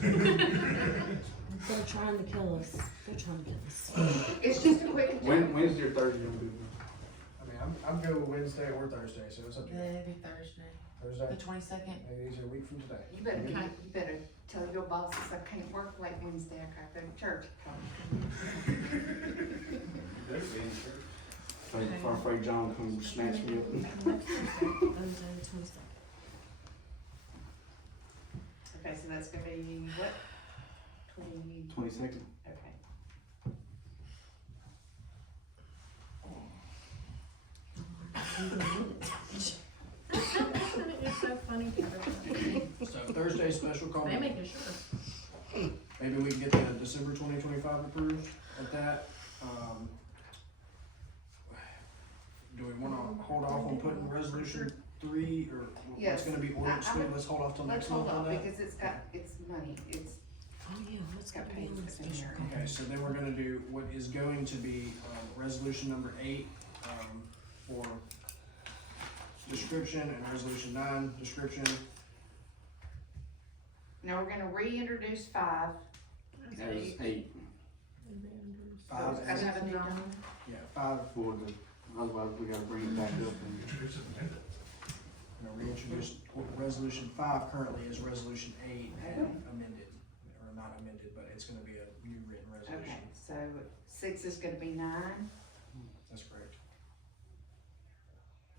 They're trying to kill us. They're trying to kill us. It's just a quick. Wednesday or Thursday, I'm good. I mean, I'm good with Wednesday or Thursday, so it's up to Yeah, you. it'd be Thursday, the Thursday, 22nd. maybe it's a week from today. You better tell your bosses I can't work late Wednesday, I gotta go to church. I'm afraid John come snatch me up. Thursday, 22nd. Okay, so that's gonna be what? 22nd. Okay. It's so funny. So Thursday, special call They meeting. make it sure. Maybe we can get the December 2025 approved at that. Do we wanna hold off on putting resolution 3 or what's Yes. gonna be ordinance 3? Let's hold off till Let's next month hold on on, that. because it's money, it's Oh, yeah, what's got gonna be on the pages in special here. call? Okay, so then we're gonna do what is going to be, resolution number 8, for description, and resolution 9, description. Now we're gonna reintroduce 5. That is 8 5 So, as, another new one. yeah, 5, for the, otherwise we gotta bring it back up and. you know, reintroduce, resolution 5 currently is resolution 8 and amended, or not amended, but it's gonna be a new written Okay, resolution. so 6 is gonna be 9. That's correct.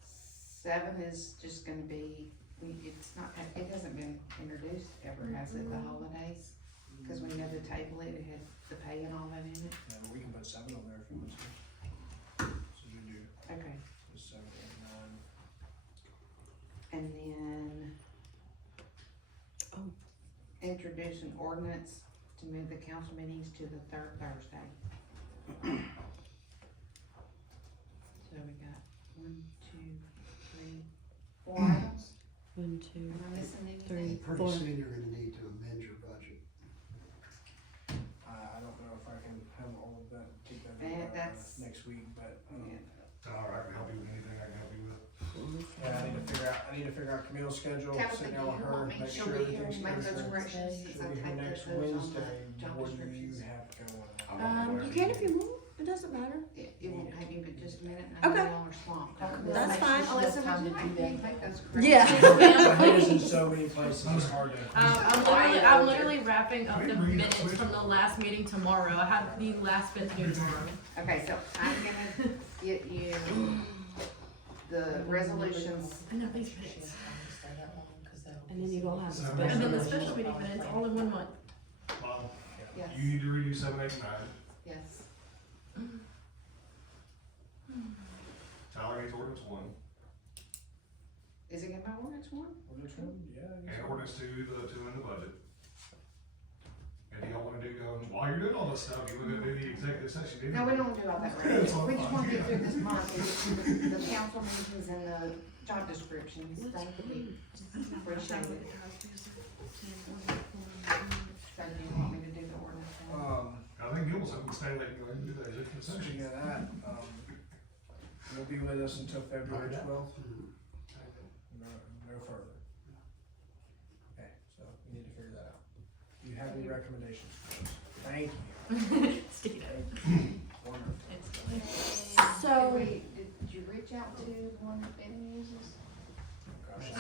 7 is just gonna be, it's not, it hasn't been introduced ever, has it, the holidays? Cause we know the table, it had the pay and all that in it. Yeah, but we can put 7 on there if you want to. So you do Okay, 7, 8, 9. and then. Oh. Introduce an ordinance to move the council meetings to the 3rd Thursday. So we got 1, 2, 3, 4 items. 1, 2, Am I missing anything? 3, Pretty 4. soon you're gonna need to amend your budget. I don't know if I can have all of that, take that That's- next week, but, Yeah. Alright, I can help you with anything I can help you with. yeah, I need to figure out Camille's schedule, Tabitha, sit do down you with her, want me, make she'll sure be here everything's to make those perfect. corrections since She'll I be here typed next those on Wednesday. the job What do you descriptions. have going on? You can if you want. It doesn't matter. It won't take me but just a minute and I know Okay. y'all are swamped. That's fine. Oh, listen, Time to I do can't that. make those corrections. Yeah. My head is in so many places, it's hard to. I'm literally wrapping up the minutes from the last meeting tomorrow. I have the last bit to do tomorrow. Okay, so I'm gonna get you the resolutions. I know these minutes. And then you don't have to And then special. the special meeting minutes all in 1 month. Yes, You need to redo 7, 8, and 9. yes. Tyler needs ordinance 1, Is it gonna be ordinance 1? Which one? Yeah. I guess and so. ordinance 2, the 2 in the budget. And do y'all wanna do, while you're doing all this stuff, you wanna do the executive session, didn't you? No, we don't wanna do all that right now. We just wanna get through this month and get through the council meetings and the job descriptions. Thank you. Appreciate it. So do you want me to do the ordinance 1? I think Gil's up and stay late, go ahead and do that executive session. Speaking of that, you'll be with us until February 12th? No further. Okay, so we need to figure that out. Do you have any recommendations for us? Thank you. Sticky note. Wonderful. It's So, Did you reach out to the one that Ben uses? Gosh,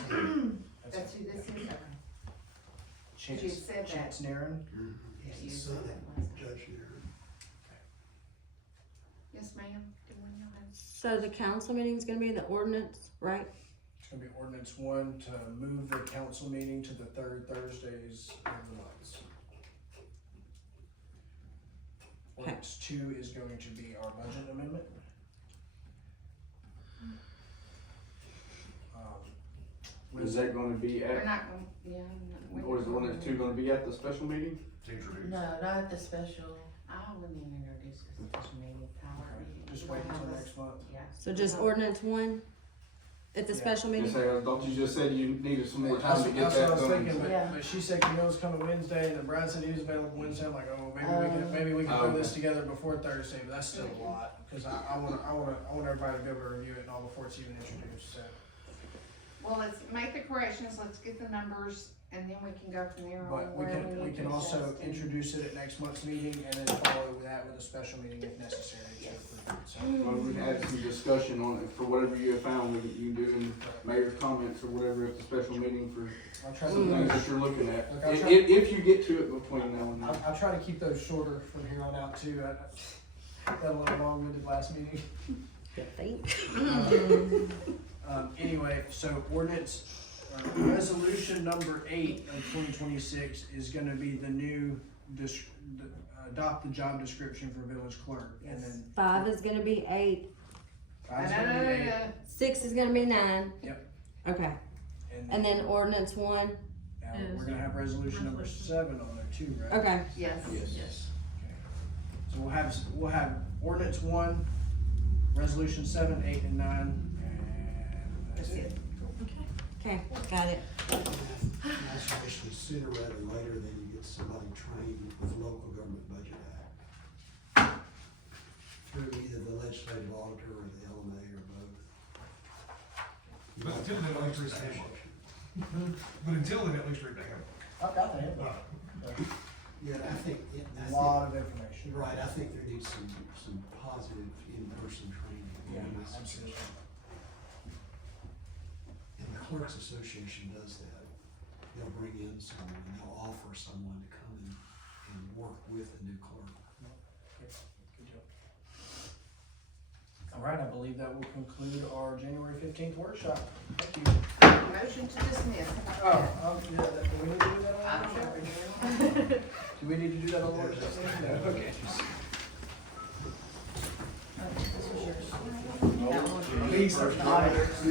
That's who this is? Okay. Chance, You said that. Chance Naren. Yeah, It's you the said son that of last time. Judge Nero. Yes, ma'am. Do we know how? so the council meeting's gonna be the ordinance, right? It's gonna be ordinance 1 to move the council meeting to the 3rd Thursdays of the months. Ordinance 2 is going to be our budget amendment. Is that gonna be We're at, not gonna, yeah. we- or is ordinance two gonna be at the special meeting? To introduce. No, not at the special. I wouldn't introduce this special meeting, Tyler. Just wait until next month. Yeah. So just ordinance one at the Yeah. special Just meeting? say, I thought you just said you needed some more time That's to get that's what I that was done. thinking, Yeah. but she said Camille's coming Wednesday, and then Brad said he was available Wednesday, I'm like, oh, maybe we can Oh, throw this okay. together before Thursday, but that's still a lot, cause I want everybody to be able to review it and all before it's even introduced, so. Well, let's make the corrections, let's get the numbers, and then we can go from there on But we where can, we we need can to also adjust and- introduce it at next month's meeting, and then follow that with a special meeting if necessary to Yes. approve it, so. Well, we can add some discussion on it for whatever you have found, you can do in mayor's comments or whatever at the special meeting for I'll try some to, things that you're looking at. Look, I'll If, try- if you get to it between now and then. I'll try to keep those shorter from here on out too, got a little long-winded last meeting. You think? Anyway, so ordinance, resolution number 8 of 2026 is gonna be the new, adopt the job description for village clerk, and then 5 is gonna be 8, five's gonna be 8, 6 is gonna be 9. Yep. Okay, and then ordinance 1, now we're gonna have resolution number 7 on there too, right? okay. Yes. Yes. So we'll have ordinance 1, resolution 7, 8, and 9, and that's it. Okay, got it. That's actually sooner rather than later than you get somebody trained with local government budget act. Through either the legislative auditor or the LMA or both. But until then, at least read the handbook. But until then, at least read the handbook. I've got the handbook. Yeah, I think, A lot of information. right, I think there needs some positive in-person training. Yeah, absolutely. And the Clerks Association does that. They'll bring in someone and they'll offer someone to come and work with a new clerk. Good job. All right, I believe that will conclude our January 15th workshop. Thank you. Motion to dismiss. Oh, yeah, do we need to do that on I'm the sure workshop? we do. Do we need to do that on the workshop? No, okay. This was yours. That one. Lisa, auditors.